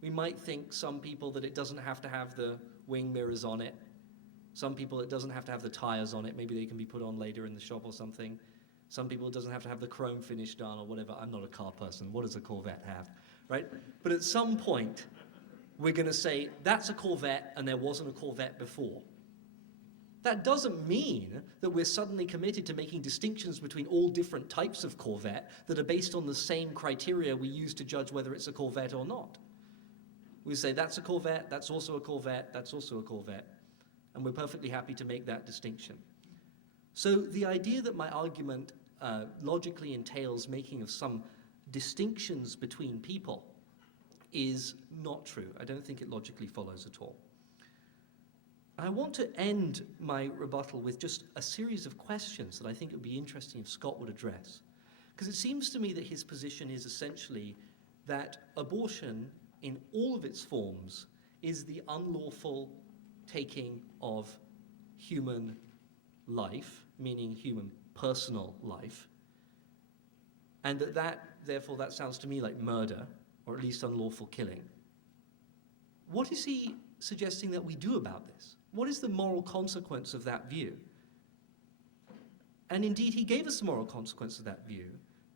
We might think, some people, that it doesn't have to have the wing mirrors on it. Some people, it doesn't have to have the tires on it. Maybe they can be put on later in the shop or something. Some people, it doesn't have to have the chrome finish done or whatever. I'm not a car person. What does a Corvette have, right? But at some point, we're going to say, that's a Corvette and there wasn't a Corvette before. That doesn't mean that we're suddenly committed to making distinctions between all different types of Corvette that are based on the same criteria we use to judge whether it's a Corvette or not. We say, that's a Corvette, that's also a Corvette, that's also a Corvette. And we're perfectly happy to make that distinction. So the idea that my argument logically entails making of some distinctions between people is not true. I don't think it logically follows at all. I want to end my rebuttal with just a series of questions that I think it would be interesting if Scott would address. Because it seems to me that his position is essentially that abortion in all of its forms is the unlawful taking of human life, meaning human personal life, and therefore that sounds to me like murder, or at least unlawful killing. What is he suggesting that we do about this? What is the moral consequence of that view? And indeed, he gave us the moral consequence of that view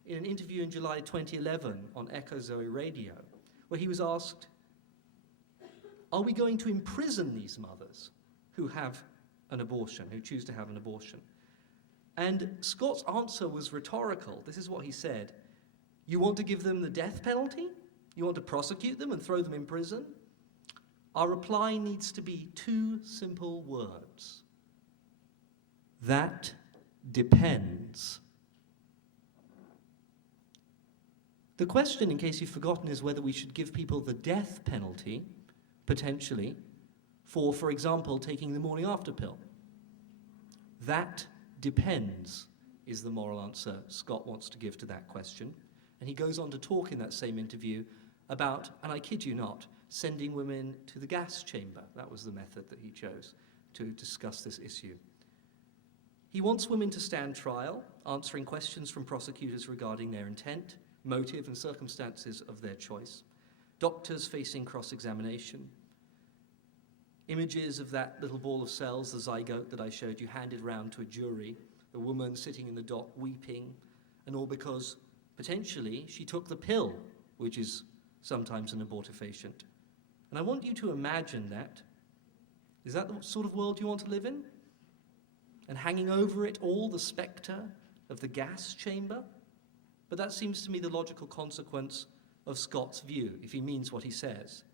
in an interview in July 2011 on Echo Zoe Radio, where he was asked, are we going to imprison these mothers who have an abortion, who choose to have an abortion? And Scott's answer was rhetorical. This is what he said. You want to give them the death penalty? You want to prosecute them and throw them in prison? Our reply needs to be two simple words. That depends. The question, in case you've forgotten, is whether we should give people the death penalty, potentially, for example, taking the morning after pill. That depends is the moral answer Scott wants to give to that question. And he goes on to talk in that same interview about, and I kid you not, sending women to the gas chamber. That was the method that he chose to discuss this issue. He wants women to stand trial, answering questions from prosecutors regarding their intent, motive, and circumstances of their choice. Doctors facing cross-examination. Images of that little ball of cells, the zygote that I showed you, handed round to a jury, the woman sitting in the dock weeping, and all because, potentially, she took the pill, which is sometimes an abortifacient. And I want you to imagine that. Is that the sort of world you want to live in? And hanging over it all, the spectre of the gas chamber? But that seems to me the logical consequence of Scott's view, if he means what he says.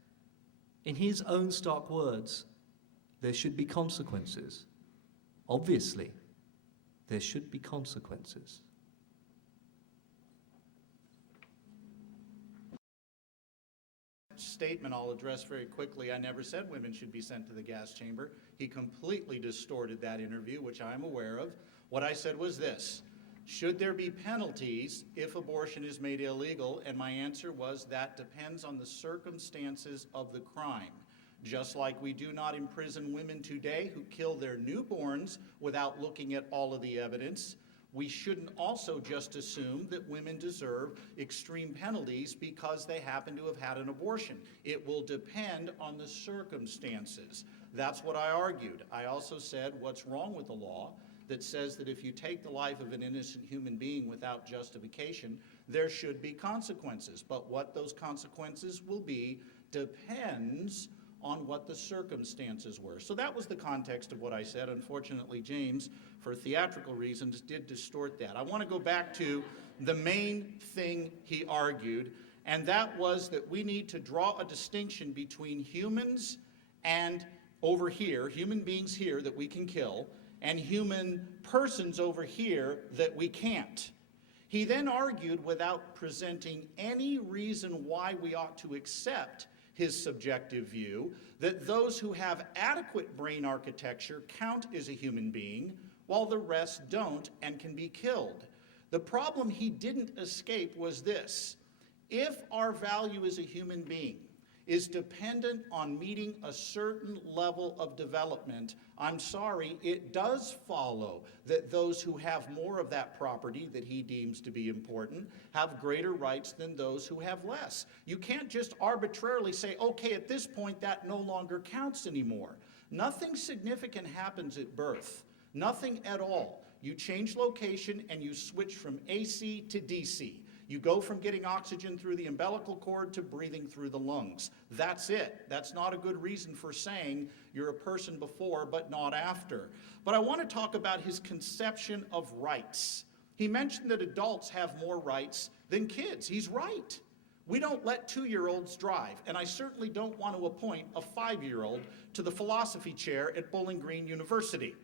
In his own stark words, there should be consequences. Obviously, there should be consequences. Statement I'll address very quickly. I never said women should be sent to the gas chamber. He completely distorted that interview, which I'm aware of. What I said was this: should there be penalties if abortion is made illegal? And my answer was that depends on the circumstances of the crime. Just like we do not imprison women today who kill their newborns without looking at all of the evidence, we shouldn't also just assume that women deserve extreme penalties because they happen to have had an abortion. It will depend on the circumstances. That's what I argued. I also said what's wrong with the law that says that if you take the life of an innocent human being without justification, there should be consequences. But what those consequences will be depends on what the circumstances were. So that was the context of what I said. Unfortunately, James, for theatrical reasons, did distort that. I want to go back to the main thing he argued, and that was that we need to draw a distinction between humans and over here, human beings here that we can kill, and human persons over here that we can't. He then argued, without presenting any reason why we ought to accept his subjective view, that those who have adequate brain architecture count as a human being, while the rest don't and can be killed. The problem he didn't escape was this: if our value as a human being is dependent on meeting a certain level of development, I'm sorry, it does follow that those who have more of that property that he deems to be important have greater rights than those who have less. You can't just arbitrarily say, okay, at this point that no longer counts anymore. Nothing significant happens at birth. Nothing at all. You change location and you switch from AC to DC. You go from getting oxygen through the umbilical cord to breathing through the lungs. That's it. That's not a good reason for saying you're a person before but not after. But I want to talk about his conception of rights. He mentioned that adults have more rights than kids. He's right. We don't let 2-year-olds drive, and I certainly don't want to appoint a 5-year-old to the philosophy chair at Bowling Green University.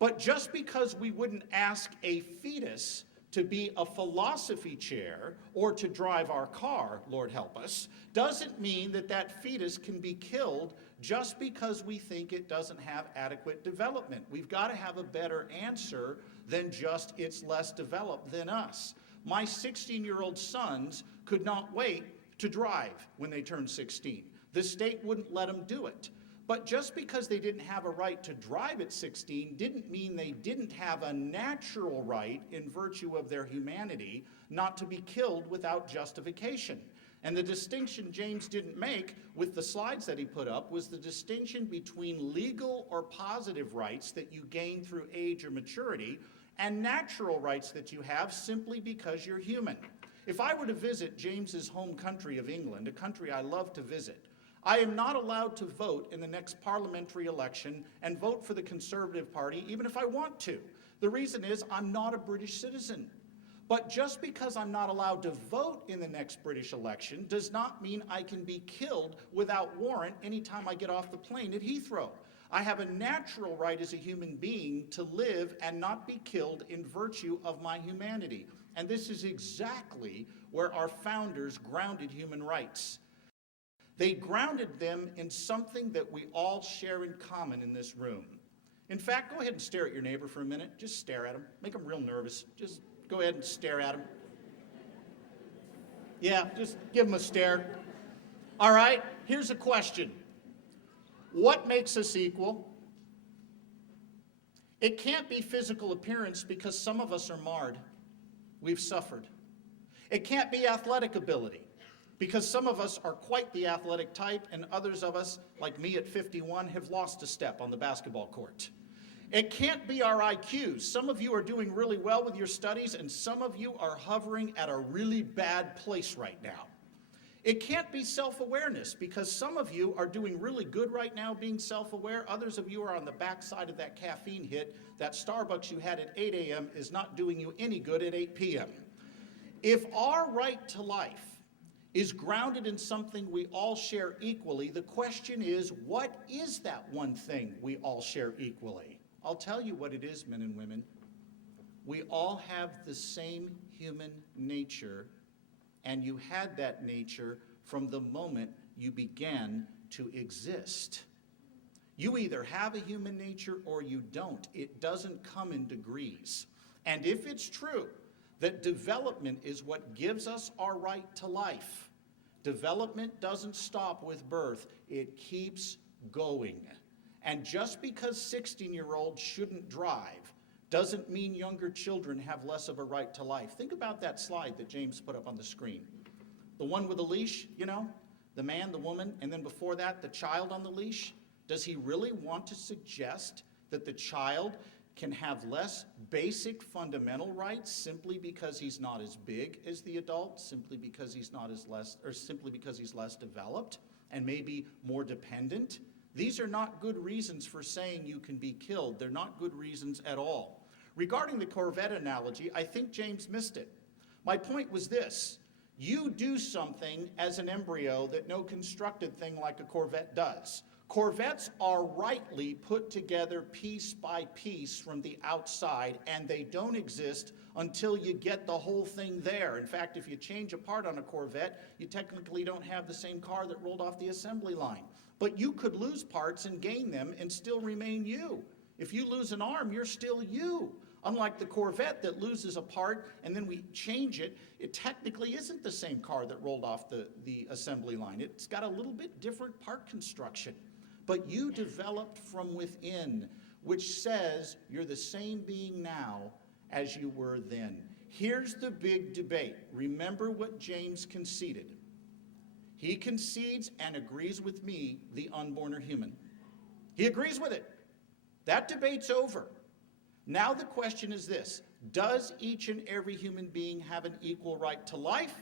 But just because we wouldn't ask a fetus to be a philosophy chair or to drive our car, Lord help us, doesn't mean that that fetus can be killed just because we think it doesn't have adequate development. We've got to have a better answer than just it's less developed than us. My 16-year-old sons could not wait to drive when they turned 16. The state wouldn't let them do it. But just because they didn't have a right to drive at 16 didn't mean they didn't have a natural right in virtue of their humanity not to be killed without justification. And the distinction James didn't make with the slides that he put up was the distinction between legal or positive rights that you gain through age or maturity and natural rights that you have simply because you're human. If I were to visit James's home country of England, a country I love to visit, I am not allowed to vote in the next parliamentary election and vote for the Conservative Party even if I want to. The reason is I'm not a British citizen. But just because I'm not allowed to vote in the next British election does not mean I can be killed without warrant anytime I get off the plane at Heathrow. I have a natural right as a human being to live and not be killed in virtue of my humanity. And this is exactly where our founders grounded human rights. They grounded them in something that we all share in common in this room. In fact, go ahead and stare at your neighbor for a minute. Just stare at him. Make him real nervous. Just go ahead and stare at him. Yeah, just give him a stare. All right, here's a question. What makes us equal? It can't be physical appearance because some of us are marred. We've suffered. It can't be athletic ability because some of us are quite the athletic type and others of us, like me at 51, have lost a step on the basketball court. It can't be our IQs. Some of you are doing really well with your studies and some of you are hovering at a really bad place right now. It can't be self-awareness because some of you are doing really good right now being self-aware. Others of you are on the backside of that caffeine hit. That Starbucks you had at 8 a.m. is not doing you any good at 8 p.m. If our right to life is grounded in something we all share equally, the question is, what is that one thing we all share equally? I'll tell you what it is, men and women. We all have the same human nature, and you had that nature from the moment you began to exist. You either have a human nature or you don't. It doesn't come in degrees. And if it's true that development is what gives us our right to life, development doesn't stop with birth. It keeps going. And just because 16-year-olds shouldn't drive doesn't mean younger children have less of a right to life. Think about that slide that James put up on the screen. The one with the leash, you know, the man, the woman, and then before that, the child on the leash. Does he really want to suggest that the child can have less basic fundamental rights simply because he's not as big as the adult, simply because he's less developed and maybe more dependent? These are not good reasons for saying you can be killed. They're not good reasons at all. Regarding the Corvette analogy, I think James missed it. My point was this: you do something as an embryo that no constructed thing like a Corvette does. Corvettes are rightly put together piece by piece from the outside, and they don't exist until you get the whole thing there. In fact, if you change a part on a Corvette, you technically don't have the same car that rolled off the assembly line. But you could lose parts and gain them and still remain you. If you lose an arm, you're still you. Unlike the Corvette that loses a part and then we change it, it technically isn't the same car that rolled off the assembly line. It's got a little bit different part construction. But you developed from within, which says you're the same being now as you were then. Here's the big debate. Remember what James conceded. He concedes and agrees with me, the unborn are human. He agrees with it. That debate's over. Now the question is this: does each and every human being have an equal right to life?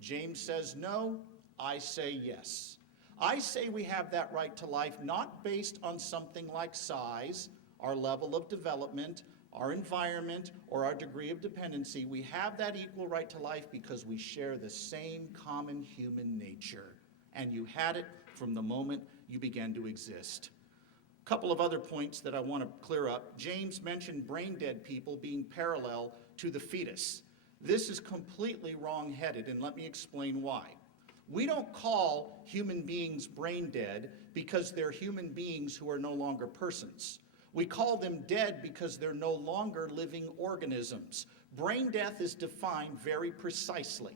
James says no, I say yes. I say we have that right to life not based on something like size, our level of development, our environment, or our degree of dependency. We have that equal right to life because we share the same common human nature. And you had it from the moment you began to exist. A couple of other points that I want to clear up. James mentioned brain dead people being parallel to the fetus. This is completely wrong-headed, and let me explain why. We don't call human beings brain dead because they're human beings who are no longer persons. We call them dead because they're no longer living organisms. Brain death is defined very precisely.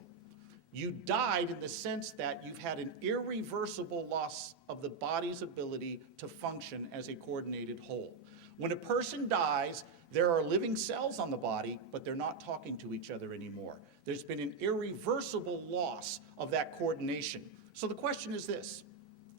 You died in the sense that you've had an irreversible loss of the body's ability to function as a coordinated whole. When a person dies, there are living cells on the body, but they're not talking to each other anymore. There's been an irreversible loss of that coordination. So the question is this: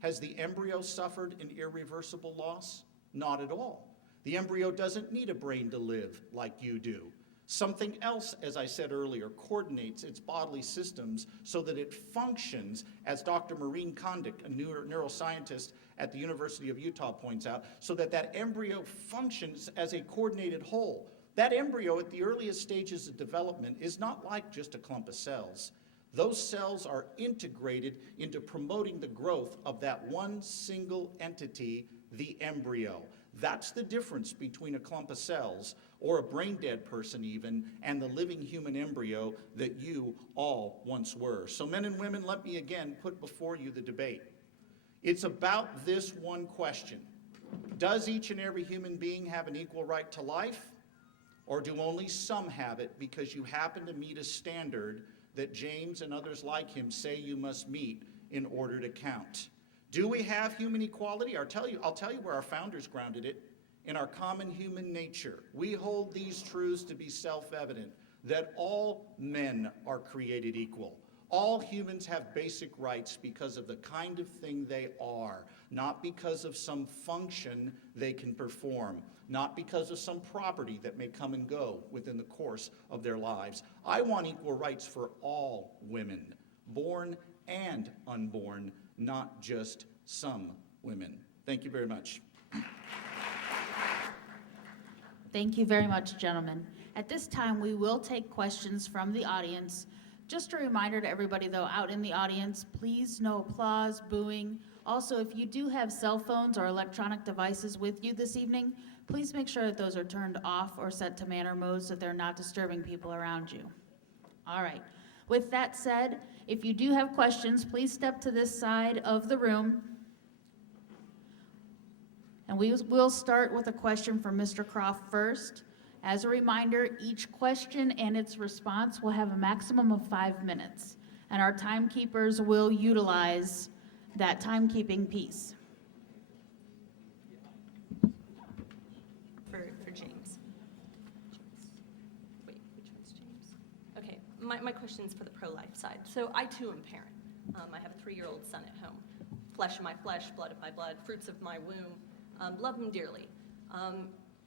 has the embryo suffered an irreversible loss? Not at all. The embryo doesn't need a brain to live like you do. Something else, as I said earlier, coordinates its bodily systems so that it functions, as Dr. Maureen Kondik, a neuroscientist at the University of Utah, points out, so that that embryo functions as a coordinated whole. That embryo at the earliest stages of development is not like just a clump of cells. Those cells are integrated into promoting the growth of that one single entity, the embryo. That's the difference between a clump of cells, or a brain-dead person even, and the living human embryo that you all once were. So men and women, let me again put before you the debate. It's about this one question: does each and every human being have an equal right to life? Or do only some have it because you happen to meet a standard that James and others like him say you must meet in order to count? Do we have human equality? I'll tell you where our founders grounded it: in our common human nature. We hold these truths to be self-evident, that all men are created equal. All humans have basic rights because of the kind of thing they are, not because of some function they can perform, not because of some property that may come and go within the course of their lives. I want equal rights for all women, born and unborn, not just some women. Thank you very much. Thank you very much, gentlemen. At this time, we will take questions from the audience. Just a reminder to everybody, though, out in the audience, please no applause, booing. Also, if you do have cell phones or electronic devices with you this evening, please make sure that those are turned off or set to manner mode so they're not disturbing people around you. All right. With that said, if you do have questions, please step to this side of the room. And we will start with a question from Mr. Croft first. As a reminder, each question and its response will have a maximum of 5 minutes, and our timekeepers will utilize that timekeeping piece. For James. Wait, which one's James? Okay, my question's for the pro-life side. So I too am a parent. I have a 3-year-old son at home. Flesh of my flesh, blood of my blood, fruits of my womb. Love him dearly.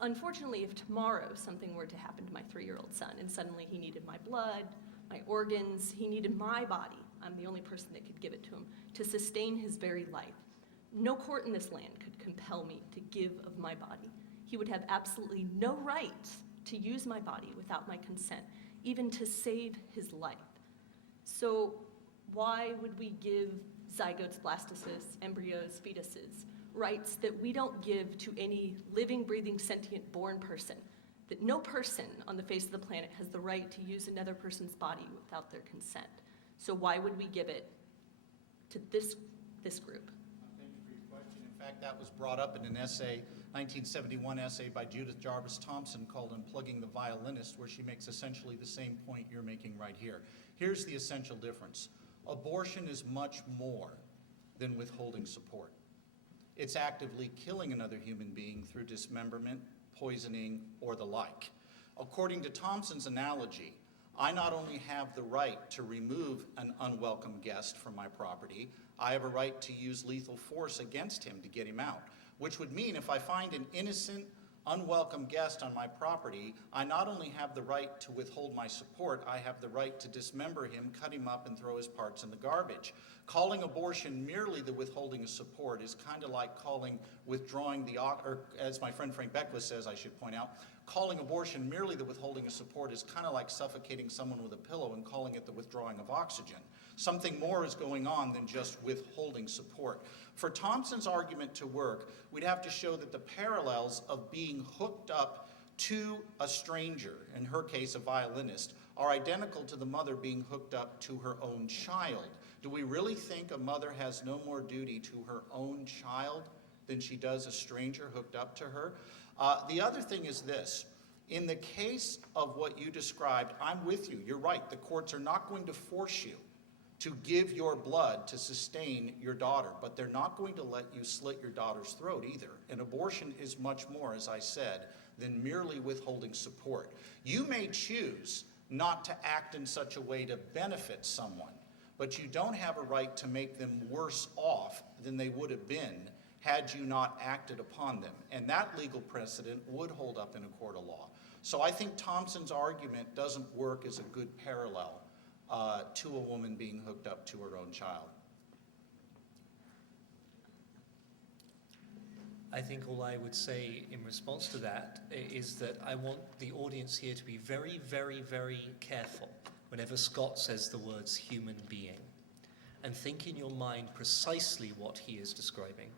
Unfortunately, if tomorrow something were to happen to my 3-year-old son and suddenly he needed my blood, my organs, he needed my body, I'm the only person that could give it to him, to sustain his very life. No court in this land could compel me to give of my body. He would have absolutely no right to use my body without my consent, even to save his life. So why would we give zygotes, blastocysts, embryos, fetuses, rights that we don't give to any living, breathing, sentient, born person? That no person on the face of the planet has the right to use another person's body without their consent. So why would we give it to this group? Thank you for your question. In fact, that was brought up in an essay, 1971 essay by Judith Jarvis Thompson called Unplugging the Violinist, where she makes essentially the same point you're making right here. Here's the essential difference. Abortion is much more than withholding support. It's actively killing another human being through dismemberment, poisoning, or the like. According to Thompson's analogy, I not only have the right to remove an unwelcome guest from my property, I have a right to use lethal force against him to get him out, which would mean if I find an innocent, unwelcome guest on my property, I not only have the right to withhold my support, I have the right to dismember him, cut him up, and throw his parts in the garbage. Calling abortion merely the withholding of support is kind of like withdrawing or as my friend Frank Beckwith says, I should point out, calling abortion merely the withholding of support is kind of like suffocating someone with a pillow and calling it the withdrawing of oxygen. Something more is going on than just withholding support. For Thompson's argument to work, we'd have to show that the parallels of being hooked up to a stranger, in her case a violinist, are identical to the mother being hooked up to her own child. Do we really think a mother has no more duty to her own child than she does a stranger hooked up to her? The other thing is this. In the case of what you described, I'm with you. You're right. The courts are not going to force you to give your blood to sustain your daughter, but they're not going to let you slit your daughter's throat either. An abortion is much more, as I said, than merely withholding support. You may choose not to act in such a way to benefit someone, but you don't have a right to make them worse off than they would have been had you not acted upon them. And that legal precedent would hold up in a court of law. So I think Thompson's argument doesn't work as a good parallel to a woman being hooked up to her own child. I think all I would say in response to that is that I want the audience here to be very, very, very careful whenever Scott says the words human being, and think in your mind precisely what he is describing,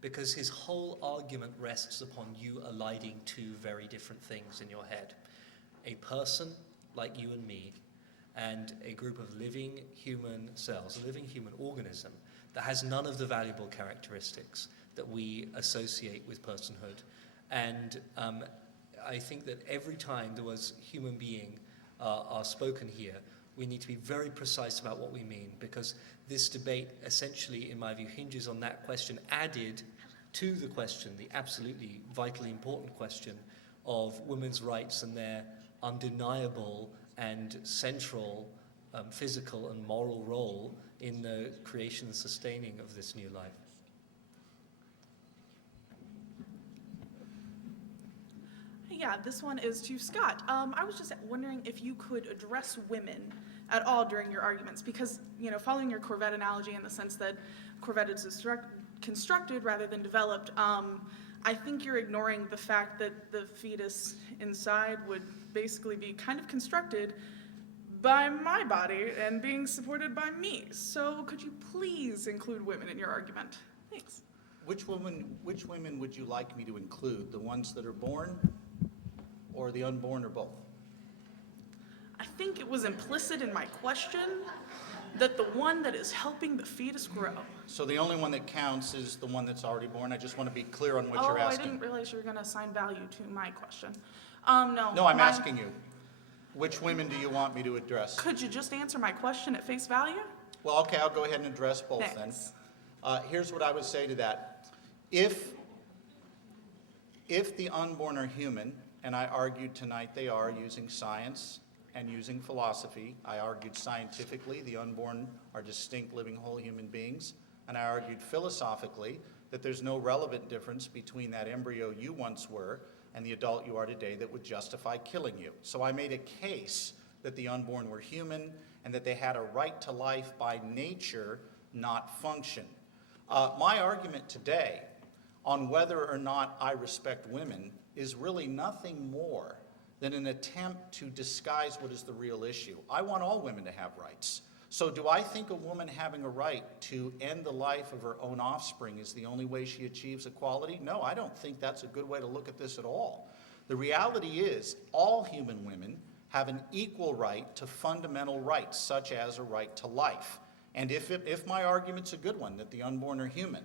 because his whole argument rests upon you aligning two very different things in your head. A person like you and me, and a group of living human cells, a living human organism that has none of the valuable characteristics that we associate with personhood. And I think that every time the words human being are spoken here, we need to be very precise about what we mean, because this debate essentially, in my view, hinges on that question added to the question, the absolutely vitally important question of women's rights and their undeniable and central physical and moral role in the creation and sustaining of this new life. Yeah, this one is to Scott. I was just wondering if you could address women at all during your arguments, because, you know, following your Corvette analogy in the sense that Corvette is constructed rather than developed, I think you're ignoring the fact that the fetus inside would basically be kind of constructed by my body and being supported by me. So could you please include women in your argument? Thanks. Which women would you like me to include? The ones that are born or the unborn, or both? I think it was implicit in my question that the one that is helping the fetus grow. So the only one that counts is the one that's already born? I just want to be clear on what you're asking. I didn't realize you were going to assign value to my question. No. No, I'm asking you. Which women do you want me to address? Could you just answer my question at face value? Well, okay, I'll go ahead and address both Thanks. then. Here's what I would say to that. If the unborn are human, and I argued tonight they are using science and using philosophy, I argued scientifically the unborn are distinct living whole human beings, and I argued philosophically that there's no relevant difference between that embryo you once were and the adult you are today that would justify killing you. So I made a case that the unborn were human and that they had a right to life by nature, not function. My argument today on whether or not I respect women is really nothing more than an attempt to disguise what is the real issue. I want all women to have rights. So do I think a woman having a right to end the life of her own offspring is the only way she achieves equality? No, I don't think that's a good way to look at this at all. The reality is all human women have an equal right to fundamental rights, such as a right to life. And if my argument's a good one, that the unborn are human,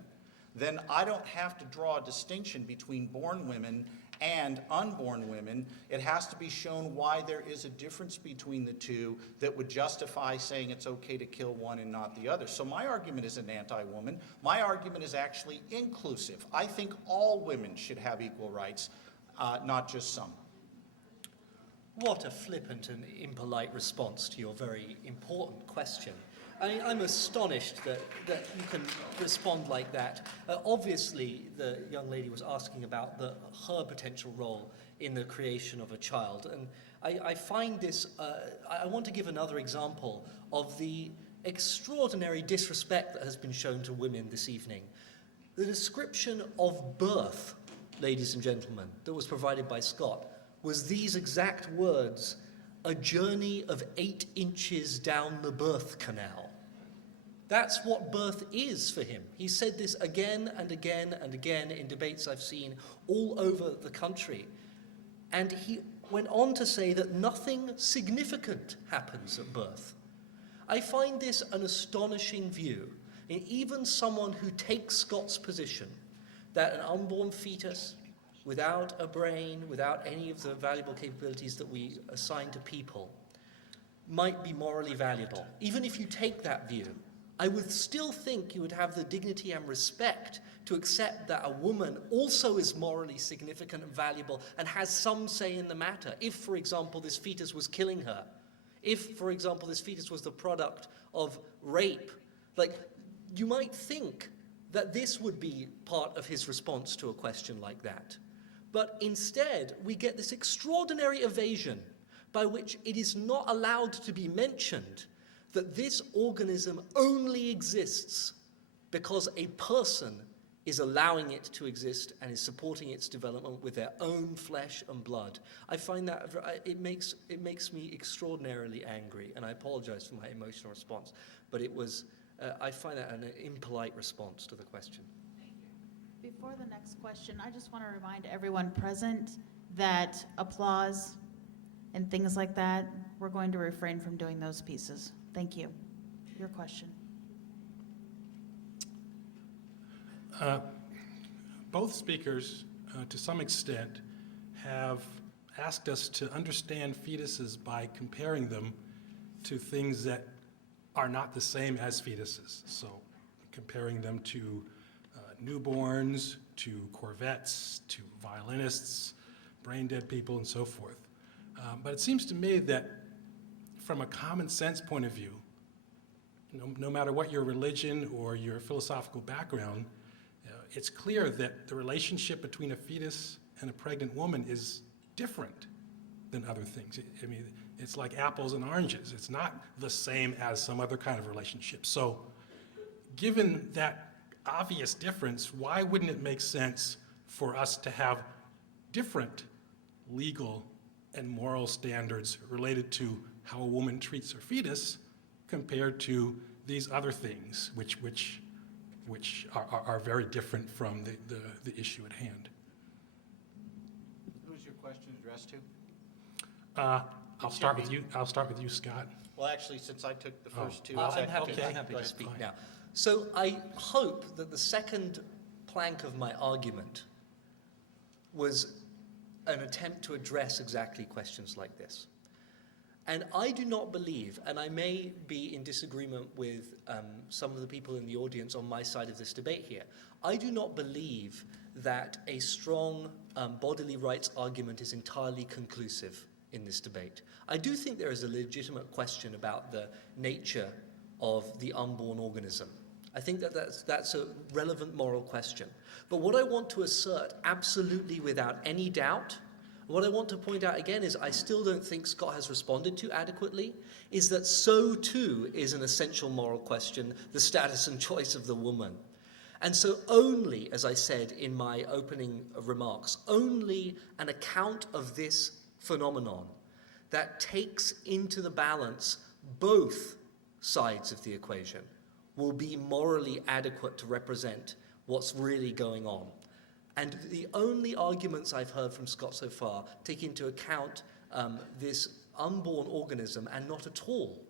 then I don't have to draw a distinction between born women and unborn women. It has to be shown why there is a difference between the two that would justify saying it's okay to kill one and not the other. So my argument isn't anti-woman. My argument is actually inclusive. I think all women should have equal rights, not just some. What a flippant and impolite response to your very important question. I'm astonished that you can respond like that. Obviously, the young lady was asking about her potential role in the creation of a child. And I find this, I want to give another example of the extraordinary disrespect that has been shown to women this evening. The description of birth, ladies and gentlemen, that was provided by Scott was these exact words: a journey of 8 inches down the birth canal. That's what birth is for him. He said this again and again and again in debates I've seen all over the country. And he went on to say that nothing significant happens at birth. I find this an astonishing view in even someone who takes Scott's position that an unborn fetus without a brain, without any of the valuable capabilities that we assign to people, might be morally valuable. Even if you take that view, I would still think you would have the dignity and respect to accept that a woman also is morally significant and valuable and has some say in the matter. If, for example, this fetus was killing her, if, for example, this fetus was the product of rape, you might think that this would be part of his response to a question like that. But instead, we get this extraordinary evasion by which it is not allowed to be mentioned that this organism only exists because a person is allowing it to exist and is supporting its development with their own flesh and blood. I find that it makes me extraordinarily angry, and I apologize for my emotional response, but it was I find that an impolite response to the question. Before the next question, I just want to remind everyone present that applause and things like that, we're going to refrain from doing those pieces. Thank you. Your question. Both speakers, to some extent, have asked us to understand fetuses by comparing them to things that are not the same as fetuses. So comparing them to newborns, to corvettes, to violinists, brain-dead people, and so forth. But it seems to me that from a common sense point of view, no matter what your religion or your philosophical background, it's clear that the relationship between a fetus and a pregnant woman is different than other things. I mean, it's like apples and oranges. It's not the same as some other kind of relationship. So given that obvious difference, why wouldn't it make sense for us to have different legal and moral standards related to how a woman treats her fetus compared to these other things, which are very different from the issue at hand? Who's your question addressed to? I'll start with you. I'll start with you, Scott. Well, actually, since I took the first two, I'm happy Okay. to Right, speak fine. now. So I hope that the second plank of my argument was an attempt to address exactly questions like this. And I do not believe, and I may be in disagreement with some of the people in the audience on my side of this debate here, I do not believe that a strong bodily rights argument is entirely conclusive in this debate. I do think there is a legitimate question about the nature of the unborn organism. I think that that's a relevant moral question. But what I want to assert absolutely without any doubt, what I want to point out again is I still don't think Scott has responded to adequately, is that so too is an essential moral question, the status and choice of the woman. And so only, as I said in my opening remarks, only an account of this phenomenon that takes into the balance both sides of the equation will be morally adequate to represent what's really going on. And the only arguments I've heard from Scott so far take into account this unborn organism and not at all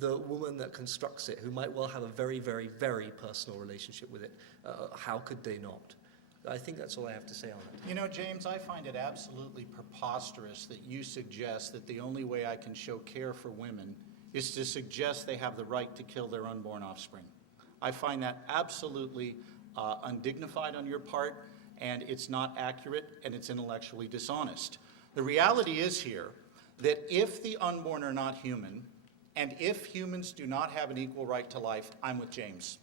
the woman that constructs it, who might well have a very, very, very personal relationship with it. How could they not? I think that's all I have to say on it. You know, James, I find it absolutely preposterous that you suggest that the only way I can show care for women is to suggest they have the right to kill their unborn offspring. I find that absolutely undignified on your part, and it's not accurate, and it's intellectually dishonest. The reality is here that if the unborn are not human, And if humans do not have an equal right to life, I'm with James.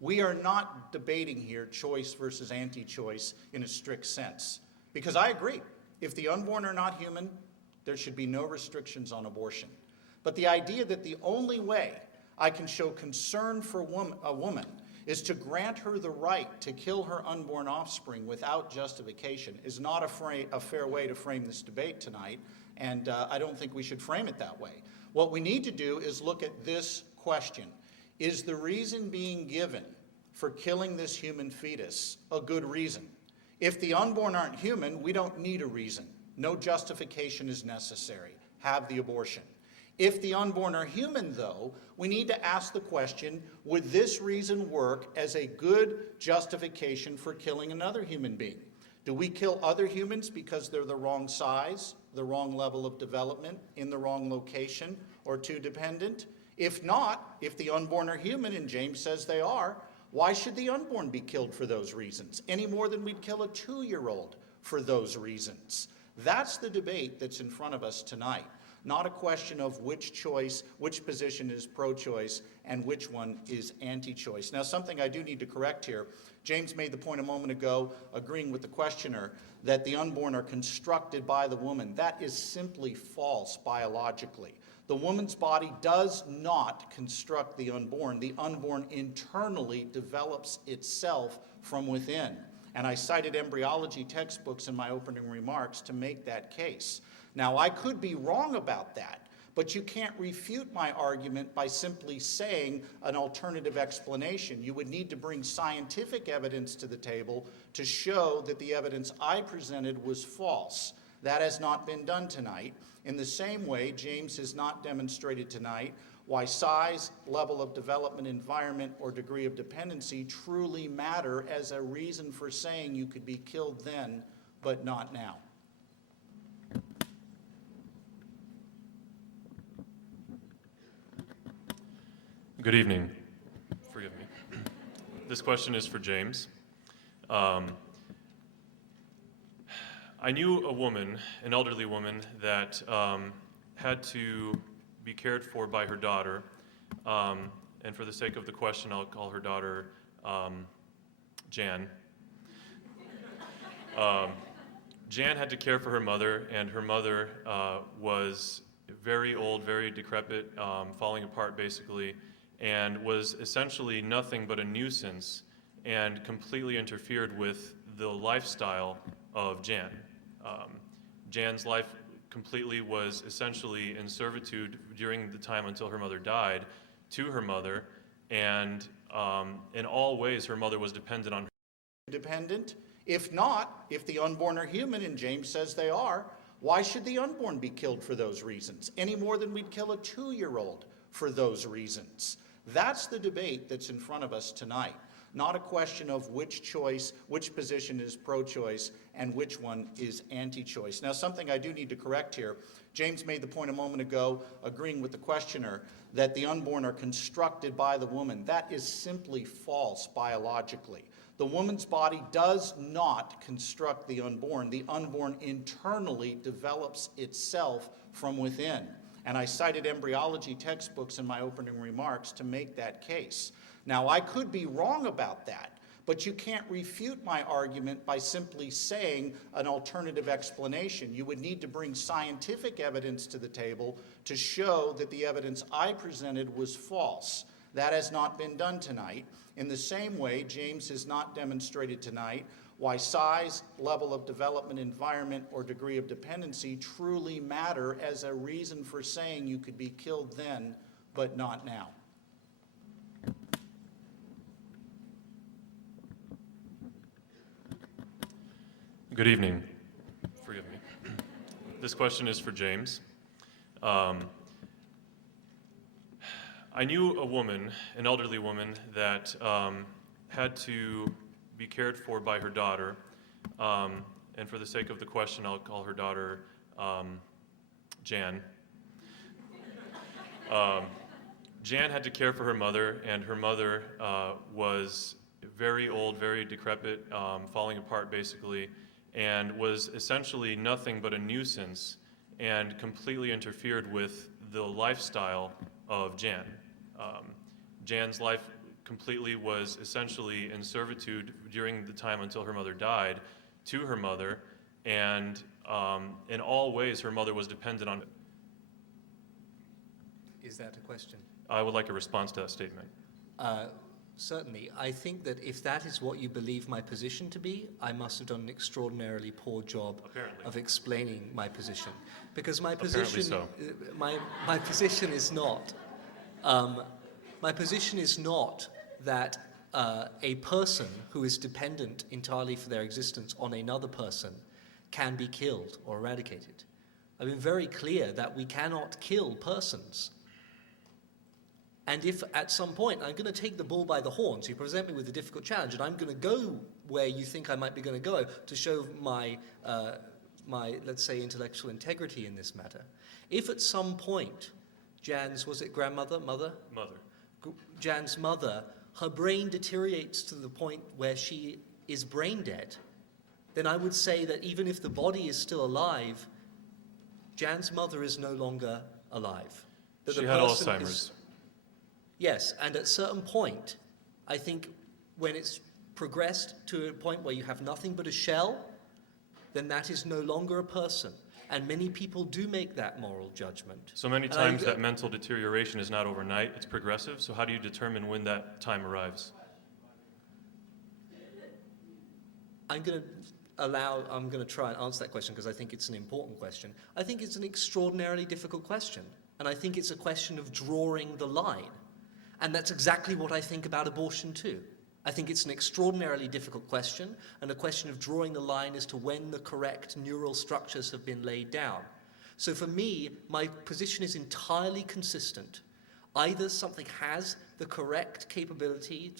We are not debating here choice versus anti-choice in a strict sense. Because I agree, if the unborn are not human, there should be no restrictions on abortion. But the idea that the only way I can show concern for a woman is to grant her the right to kill her unborn offspring without justification is not a fair way to frame this debate tonight, and I don't think we should frame it that way. What we need to do is look at this question. Is the reason being given for killing this human fetus a good reason? If the unborn aren't human, we don't need a reason. No justification is necessary. Have the abortion. If the unborn are human, though, we need to ask the question, would this reason work as a good justification for killing another human being? Do we kill other humans because they're the wrong size, the wrong level of development, in the wrong location, or too dependent? If not, if the unborn are human, and James says they are, why should the unborn be killed for those reasons, any more than we'd kill a 2-year-old for those reasons? That's the debate that's in front of us tonight. Not a question of which position is pro-choice and which one is anti-choice. Now, something I do need to correct here. James made the point a moment ago, agreeing with the questioner, that the unborn are constructed by the woman. That is simply false biologically. The woman's body does not construct the unborn. The unborn internally develops itself from within. And I cited embryology textbooks in my opening remarks to make that case. Now, I could be wrong about that, but you can't refute my argument by simply saying an alternative explanation. You would need to bring scientific evidence to the table to show that the evidence I presented was false. That has not been done tonight. In the same way, James has not demonstrated tonight why size, level of development, environment, or degree of dependency truly matter as a reason for saying you could be killed then, but not now. Good evening. Forgive me. This question is for James. I knew a woman, an elderly woman, that had to be cared for by her daughter. And for the sake of the question, I'll call her daughter Jan. Jan had to care for her mother, and her mother was very old, very decrepit, falling apart basically, and was essentially nothing but a nuisance and completely interfered with the lifestyle of Jan. Jan's life completely was essentially in servitude during the time until her mother died to her mother, and in all ways her mother was dependent on her. Dependent? If not, if the unborn are human, and James says they are, why should the unborn be killed for those reasons, any more than we'd kill a 2-year-old for those reasons? That's the debate that's in front of us tonight. Not a question of which position is pro-choice and which one is anti-choice. Now, something I do need to correct here. James made the point a moment ago, agreeing with the questioner, that the unborn are constructed by the woman. That is simply false biologically. The woman's body does not construct the unborn. The unborn internally develops itself from within. And I cited embryology textbooks in my opening remarks to make that case. Now, I could be wrong about that, but you can't refute my argument by simply saying an alternative explanation. You would need to bring scientific evidence to the table to show that the evidence I presented was false. That has not been done tonight. In the same way, James has not demonstrated tonight why size, level of development, environment, or degree of dependency truly matter as a reason for saying you could be killed then, but not now. Good evening. Forgive me. This question is for James. I knew a woman, an elderly woman, that had to be cared for by her daughter. And for the sake of the question, I'll call her daughter Jan. Jan had to care for her mother, and her mother was very old, very decrepit, falling apart basically, and was essentially nothing but a nuisance and completely interfered with the lifestyle of Jan. Jan's life completely was essentially in servitude during the time until her mother died to her mother, and in all ways her mother was dependent on. Is that a question? I would like a response to that statement. Certainly. I think that if that is what you believe my position to be, I must have done an extraordinarily poor job Apparently. of explaining my position. Because my Apparently position, so. my position is not, my position is not that a person who is dependent entirely for their existence on another person can be killed or eradicated. I've been very clear that we cannot kill persons. And if at some point I'm going to take the bull by the horns, you present me with a difficult challenge, and I'm going to go where you think I might be going to go to show my, let's say, intellectual integrity in this matter. If at some point Jan's, was it grandmother, mother? Mother. Jan's mother, her brain deteriorates to the point where she is brain dead, then I would say that even if the body is still alive, Jan's mother is no longer alive. That She the had person Alzheimer's. Yes, and at a certain point, I think when it's progressed to a point where you have nothing but a shell, then that is no longer a person. And many people do make that moral judgment. So many And times that mental deterioration is not overnight, it's progressive. So how do you determine when that time arrives? I'm going to try and answer that question because I think it's an important question. I think it's an extraordinarily difficult question. And I think it's a question of drawing the line. And that's exactly what I think about abortion too. I think it's an extraordinarily difficult question and a question of drawing the line as to when the correct neural structures have been laid down. So for me, my position is entirely consistent. Either something has the correct capability,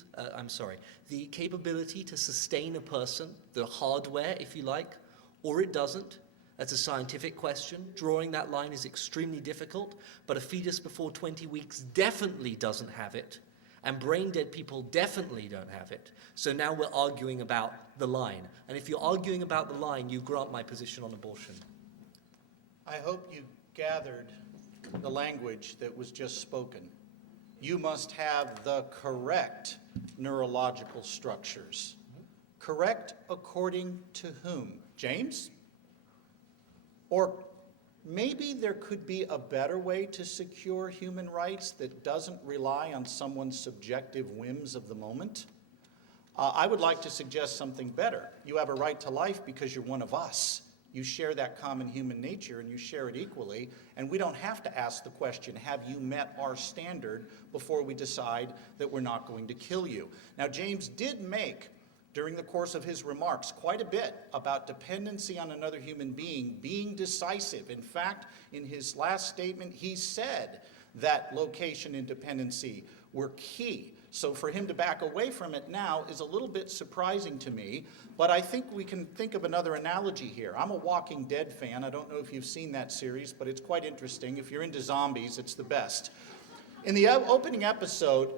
the capability to sustain a person, the hardware, if you like, or it doesn't. That's a scientific question. Drawing that line is extremely difficult, but a fetus before 20 weeks definitely doesn't have it, and brain-dead people definitely don't have it. So now we're arguing about the line. And if you're arguing about the line, you grant my position on abortion. I hope you gathered the language that was just spoken. You must have the correct neurological structures. Correct according to whom? James? Or maybe there could be a better way to secure human rights that doesn't rely on someone's subjective whims of the moment? I would like to suggest something better. You have a right to life because you're one of us. You share that common human nature and you share it equally, and we don't have to ask the question, have you met our standard before we decide that we're not going to kill you? Now, James did make, during the course of his remarks, quite a bit about dependency on another human being decisive. In fact, in his last statement, he said that location and dependency were key. So for him to back away from it now is a little bit surprising to me, but I think we can think of another analogy here. I'm a Walking Dead fan. I don't know if you've seen that series, but it's quite interesting. If you're into zombies, it's the best. In the opening episode,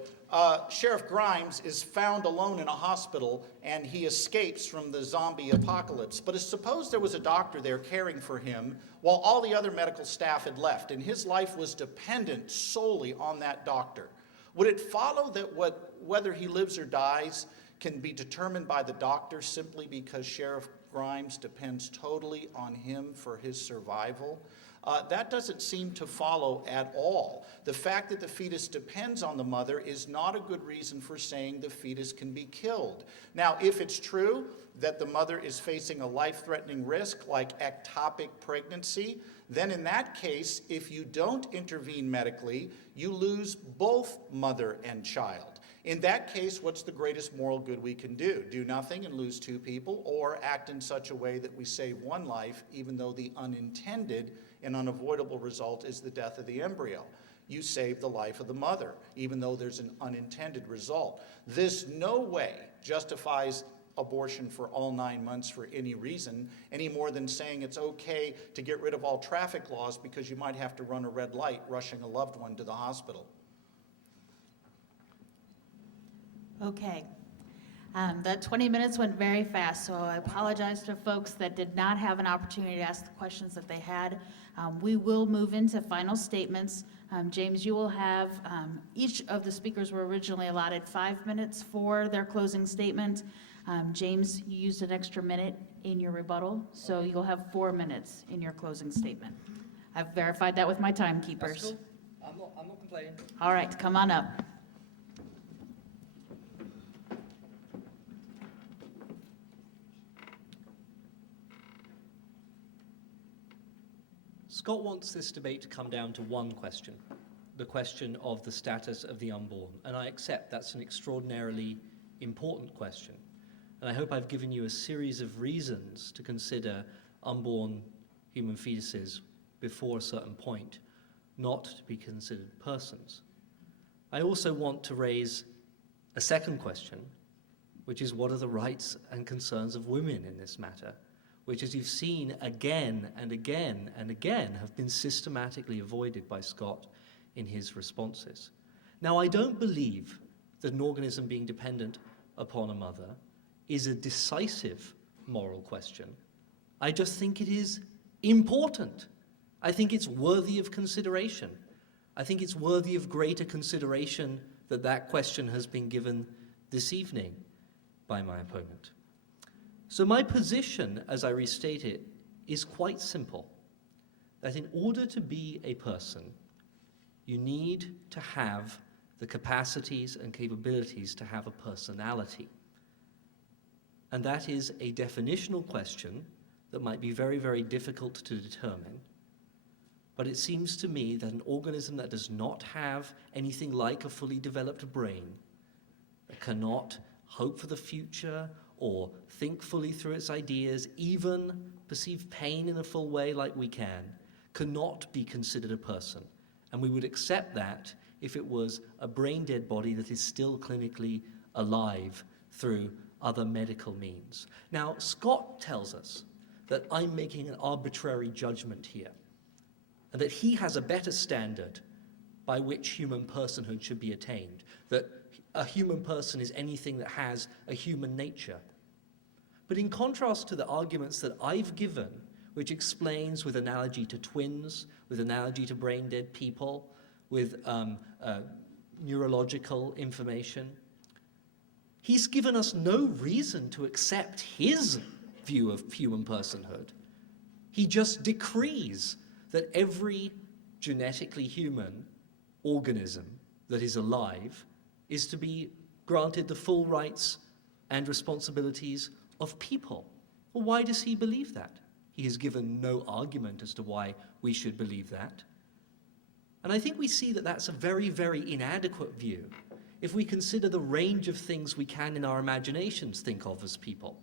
Sheriff Grimes is found alone in a hospital and he escapes from the zombie apocalypse. But suppose there was a doctor there caring for him while all the other medical staff had left and his life was dependent solely on that doctor. Would it follow that whether he lives or dies can be determined by the doctor simply because Sheriff Grimes depends totally on him for his survival? That doesn't seem to follow at all. The fact that the fetus depends on the mother is not a good reason for saying the fetus can be killed. Now, if it's true that the mother is facing a life-threatening risk like ectopic pregnancy, then in that case, if you don't intervene medically, you lose both mother and child. In that case, what's the greatest moral good we can do? Do nothing and lose two people, or act in such a way that we save one life, even though the unintended and unavoidable result is the death of the embryo. You save the life of the mother, even though there's an unintended result. This no way justifies abortion for all 9 months for any reason, any more than saying it's okay to get rid of all traffic laws because you might have to run a red light rushing a loved one to the hospital. Okay. That 20 minutes went very fast, so I apologize to folks that did not have an opportunity to ask the questions that they had. We will move into final statements. James, you will have, each of the speakers were originally allotted 5 minutes for their closing statement. James, you used an extra minute in your rebuttal, so you'll have 4 minutes in your closing statement. I've verified that with my timekeepers. That's cool. I'm not complaining. All right, come on up. Scott wants this debate to come down to one question, the question of the status of the unborn. And I accept that's an extraordinarily important question. And I hope I've given you a series of reasons to consider unborn human fetuses before a certain point not to be considered persons. I also want to raise a second question, which is what are the rights and concerns of women in this matter, which, as you've seen again and again and again, have been systematically avoided by Scott in his responses. Now, I don't believe that an organism being dependent upon a mother is a decisive moral question. I just think it is important. I think it's worthy of consideration. I think it's worthy of greater consideration that that question has been given this evening by my opponent. So my position, as I restate it, is quite simple. That in order to be a person, you need to have the capacities and capabilities to have a personality. And that is a definitional question that might be very, very difficult to determine. But it seems to me that an organism that does not have anything like a fully developed brain, that cannot hope for the future or think fully through its ideas, even perceive pain in a full way like we can, cannot be considered a person. And we would accept that if it was a brain-dead body that is still clinically alive through other medical means. Now, Scott tells us that I'm making an arbitrary judgment here, and that he has a better standard by which human personhood should be attained, that a human person is anything that has a human nature. But in contrast to the arguments that I've given, which explains with analogy to twins, with analogy to brain-dead people, with neurological information, he's given us no reason to accept his view of human personhood. He just decrees that every genetically human organism that is alive is to be granted the full rights and responsibilities of people. Well, why does he believe that? He has given no argument as to why we should believe that. And I think we see that that's a very, very inadequate view if we consider the range of things we can in our imaginations think of as people.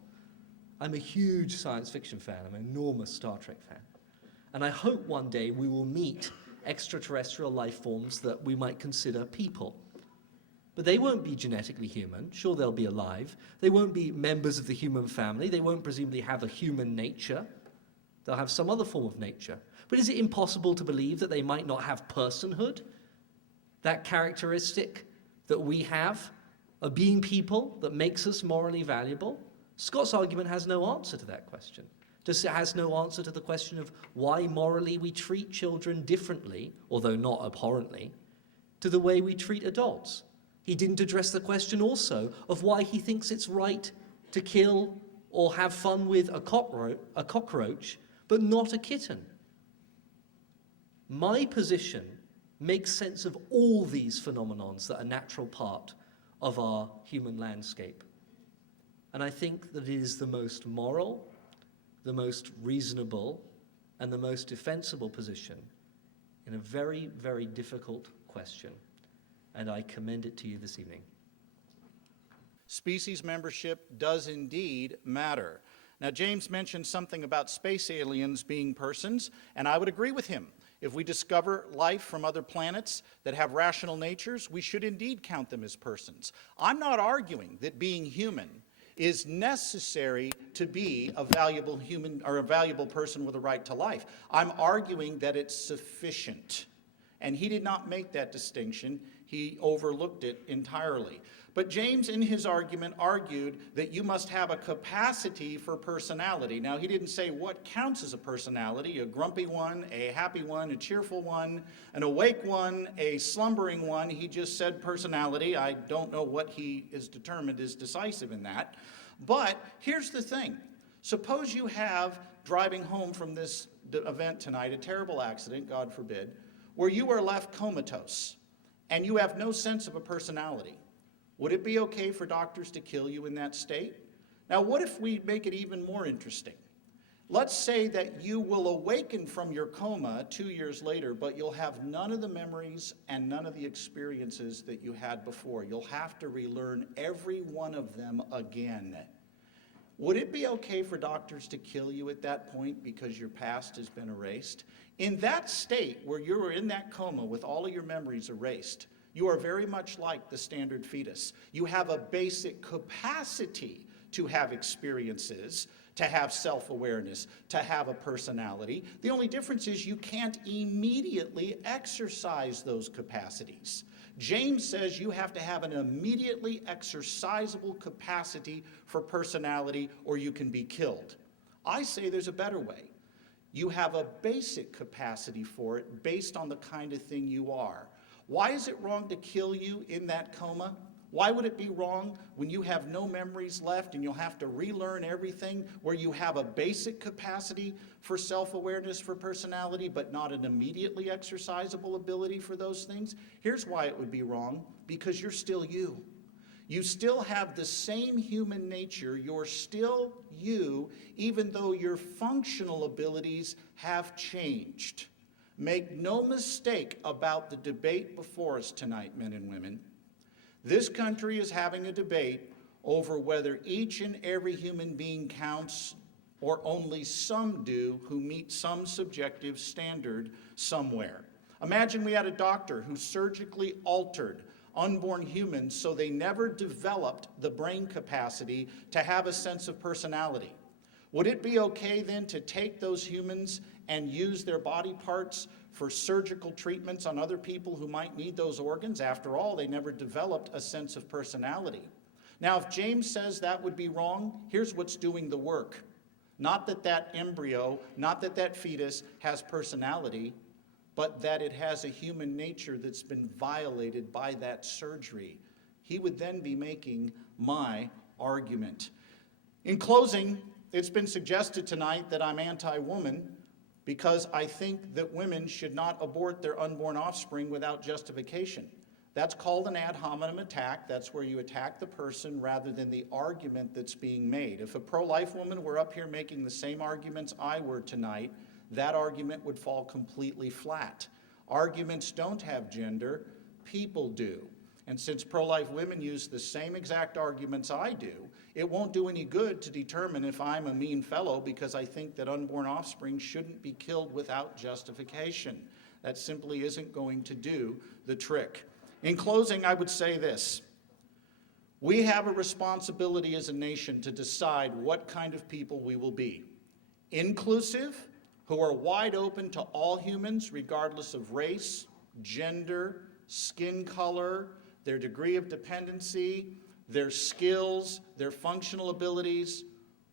I'm a huge science fiction fan. I'm an enormous Star Trek fan. And I hope one day we will meet extraterrestrial life forms that we might consider people. But they won't be genetically human. Sure, they'll be alive. They won't be members of the human family. They won't presumably have a human nature. They'll have some other form of nature. But is it impossible to believe that they might not have personhood? That characteristic that we have of being people that makes us morally valuable? Scott's argument has no answer to that question. Just it has no answer to the question of why morally we treat children differently, although not abhorrently, to the way we treat adults. He didn't address the question also of why he thinks it's right to kill or have fun with a cockroach, but not a kitten. My position makes sense of all these phenomenons that are a natural part of our human landscape. And I think that it is the most moral, the most reasonable, and the most defensible position in a very, very difficult question. And I commend it to you this evening. Species membership does indeed matter. Now, James mentioned something about space aliens being persons, and I would agree with him. If we discover life from other planets that have rational natures, we should indeed count them as persons. I'm not arguing that being human is necessary to be a valuable human or a valuable person with a right to life. I'm arguing that it's sufficient. And he did not make that distinction. He overlooked it entirely. But But James, in his argument, argued that you must have a capacity for personality. Now, he didn't say what counts as a personality: a grumpy one, a happy one, a cheerful one, an awake one, a slumbering one. He just said personality. I don't know what he is determined is decisive in that. But here's the thing. Suppose you have, driving home from this event tonight, a terrible accident, God forbid, where you are left comatose and you have no sense of a personality. Would it be okay for doctors to kill you in that state? Now, what if we make it even more interesting? Let's say that you will awaken from your coma 2 years later, but you'll have none of the memories and none of the experiences that you had before. You'll have to relearn every one of them again. Would it be okay for doctors to kill you at that point because your past has been erased? In that state where you were in that coma with all of your memories erased, you are very much like the standard fetus. You have a basic capacity to have experiences, to have self-awareness, to have a personality. The only difference is you can't immediately exercise those capacities. James says you have to have an immediately exercisable capacity for personality or you can be killed. I say there's a better way. You have a basic capacity for it based on the kind of thing you are. Why is it wrong to kill you in that coma? Why would it be wrong when you have no memories left and you'll have to relearn everything, where you have a basic capacity for self-awareness, for personality, but not an immediately exercisable ability for those things? Here's why it would be wrong: because you're still you. You still have the same human nature. You're still you, even though your functional abilities have changed. Make no mistake about the debate before us tonight, men and women. This country is having a debate over whether each and every human being counts or only some do who meet some subjective standard somewhere. Imagine we had a doctor who surgically altered unborn humans so they never developed the brain capacity to have a sense of personality. Would it be okay then to take those humans and use their body parts for surgical treatments on other people who might need those organs? After all, they never developed a sense of personality. Now, if James says that would be wrong, here's what's doing the work. Not that that embryo, not that that fetus has personality, but that it has a human nature that's been violated by that surgery. He would then be making my argument. In closing, it's been suggested tonight that I'm anti-woman because I think that women should not abort their unborn offspring without justification. That's called an ad hominem attack. That's where you attack the person rather than the argument that's being made. If a pro-life woman were up here making the same arguments I were tonight, that argument would fall completely flat. Arguments don't have gender, people do. And since pro-life women use the same exact arguments I do, it won't do any good to determine if I'm a mean fellow because I think that unborn offspring shouldn't be killed without justification. That simply isn't going to do the trick. In closing, I would say this. We have a responsibility as a nation to decide what kind of people we will be. Inclusive, who are wide open to all humans, regardless of race, gender, skin color, their degree of dependency, their skills, their functional abilities,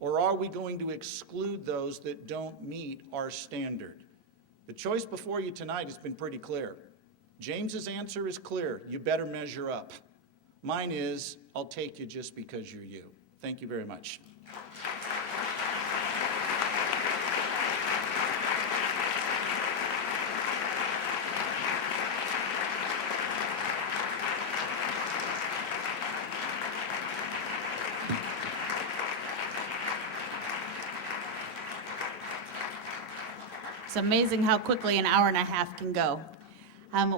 or are we going to exclude those that don't meet our standard? The choice before you tonight has been pretty clear. James's answer is clear. You better measure up. Mine is, I'll take you just because you're you. Thank you very much. It's amazing how quickly an hour and a half can go.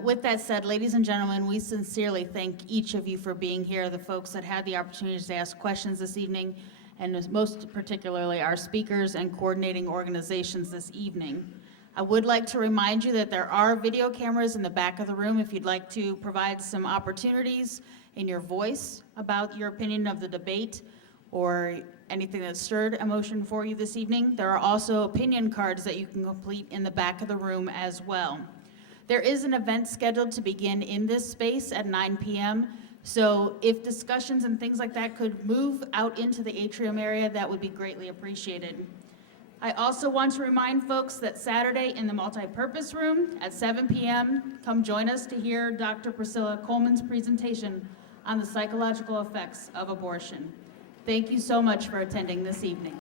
With that said, ladies and gentlemen, we sincerely thank each of you for being here, the folks that had the opportunity to ask questions this evening, and most particularly our speakers and coordinating organizations this evening. I would like to remind you that there are video cameras in the back of the room if you'd like to provide some opportunities in your voice about your opinion of the debate or anything that stirred emotion for you this evening. There are also opinion cards that you can complete in the back of the room as well. There is an event scheduled to begin in this space at 9 p.m., So if discussions and things like that could move out into the atrium area, that would be greatly appreciated. I also want to remind folks that Saturday in the multipurpose room at 7 p.m., come join us to hear Dr. Priscilla Coleman's presentation on the psychological effects of abortion. Thank you so much for attending this evening.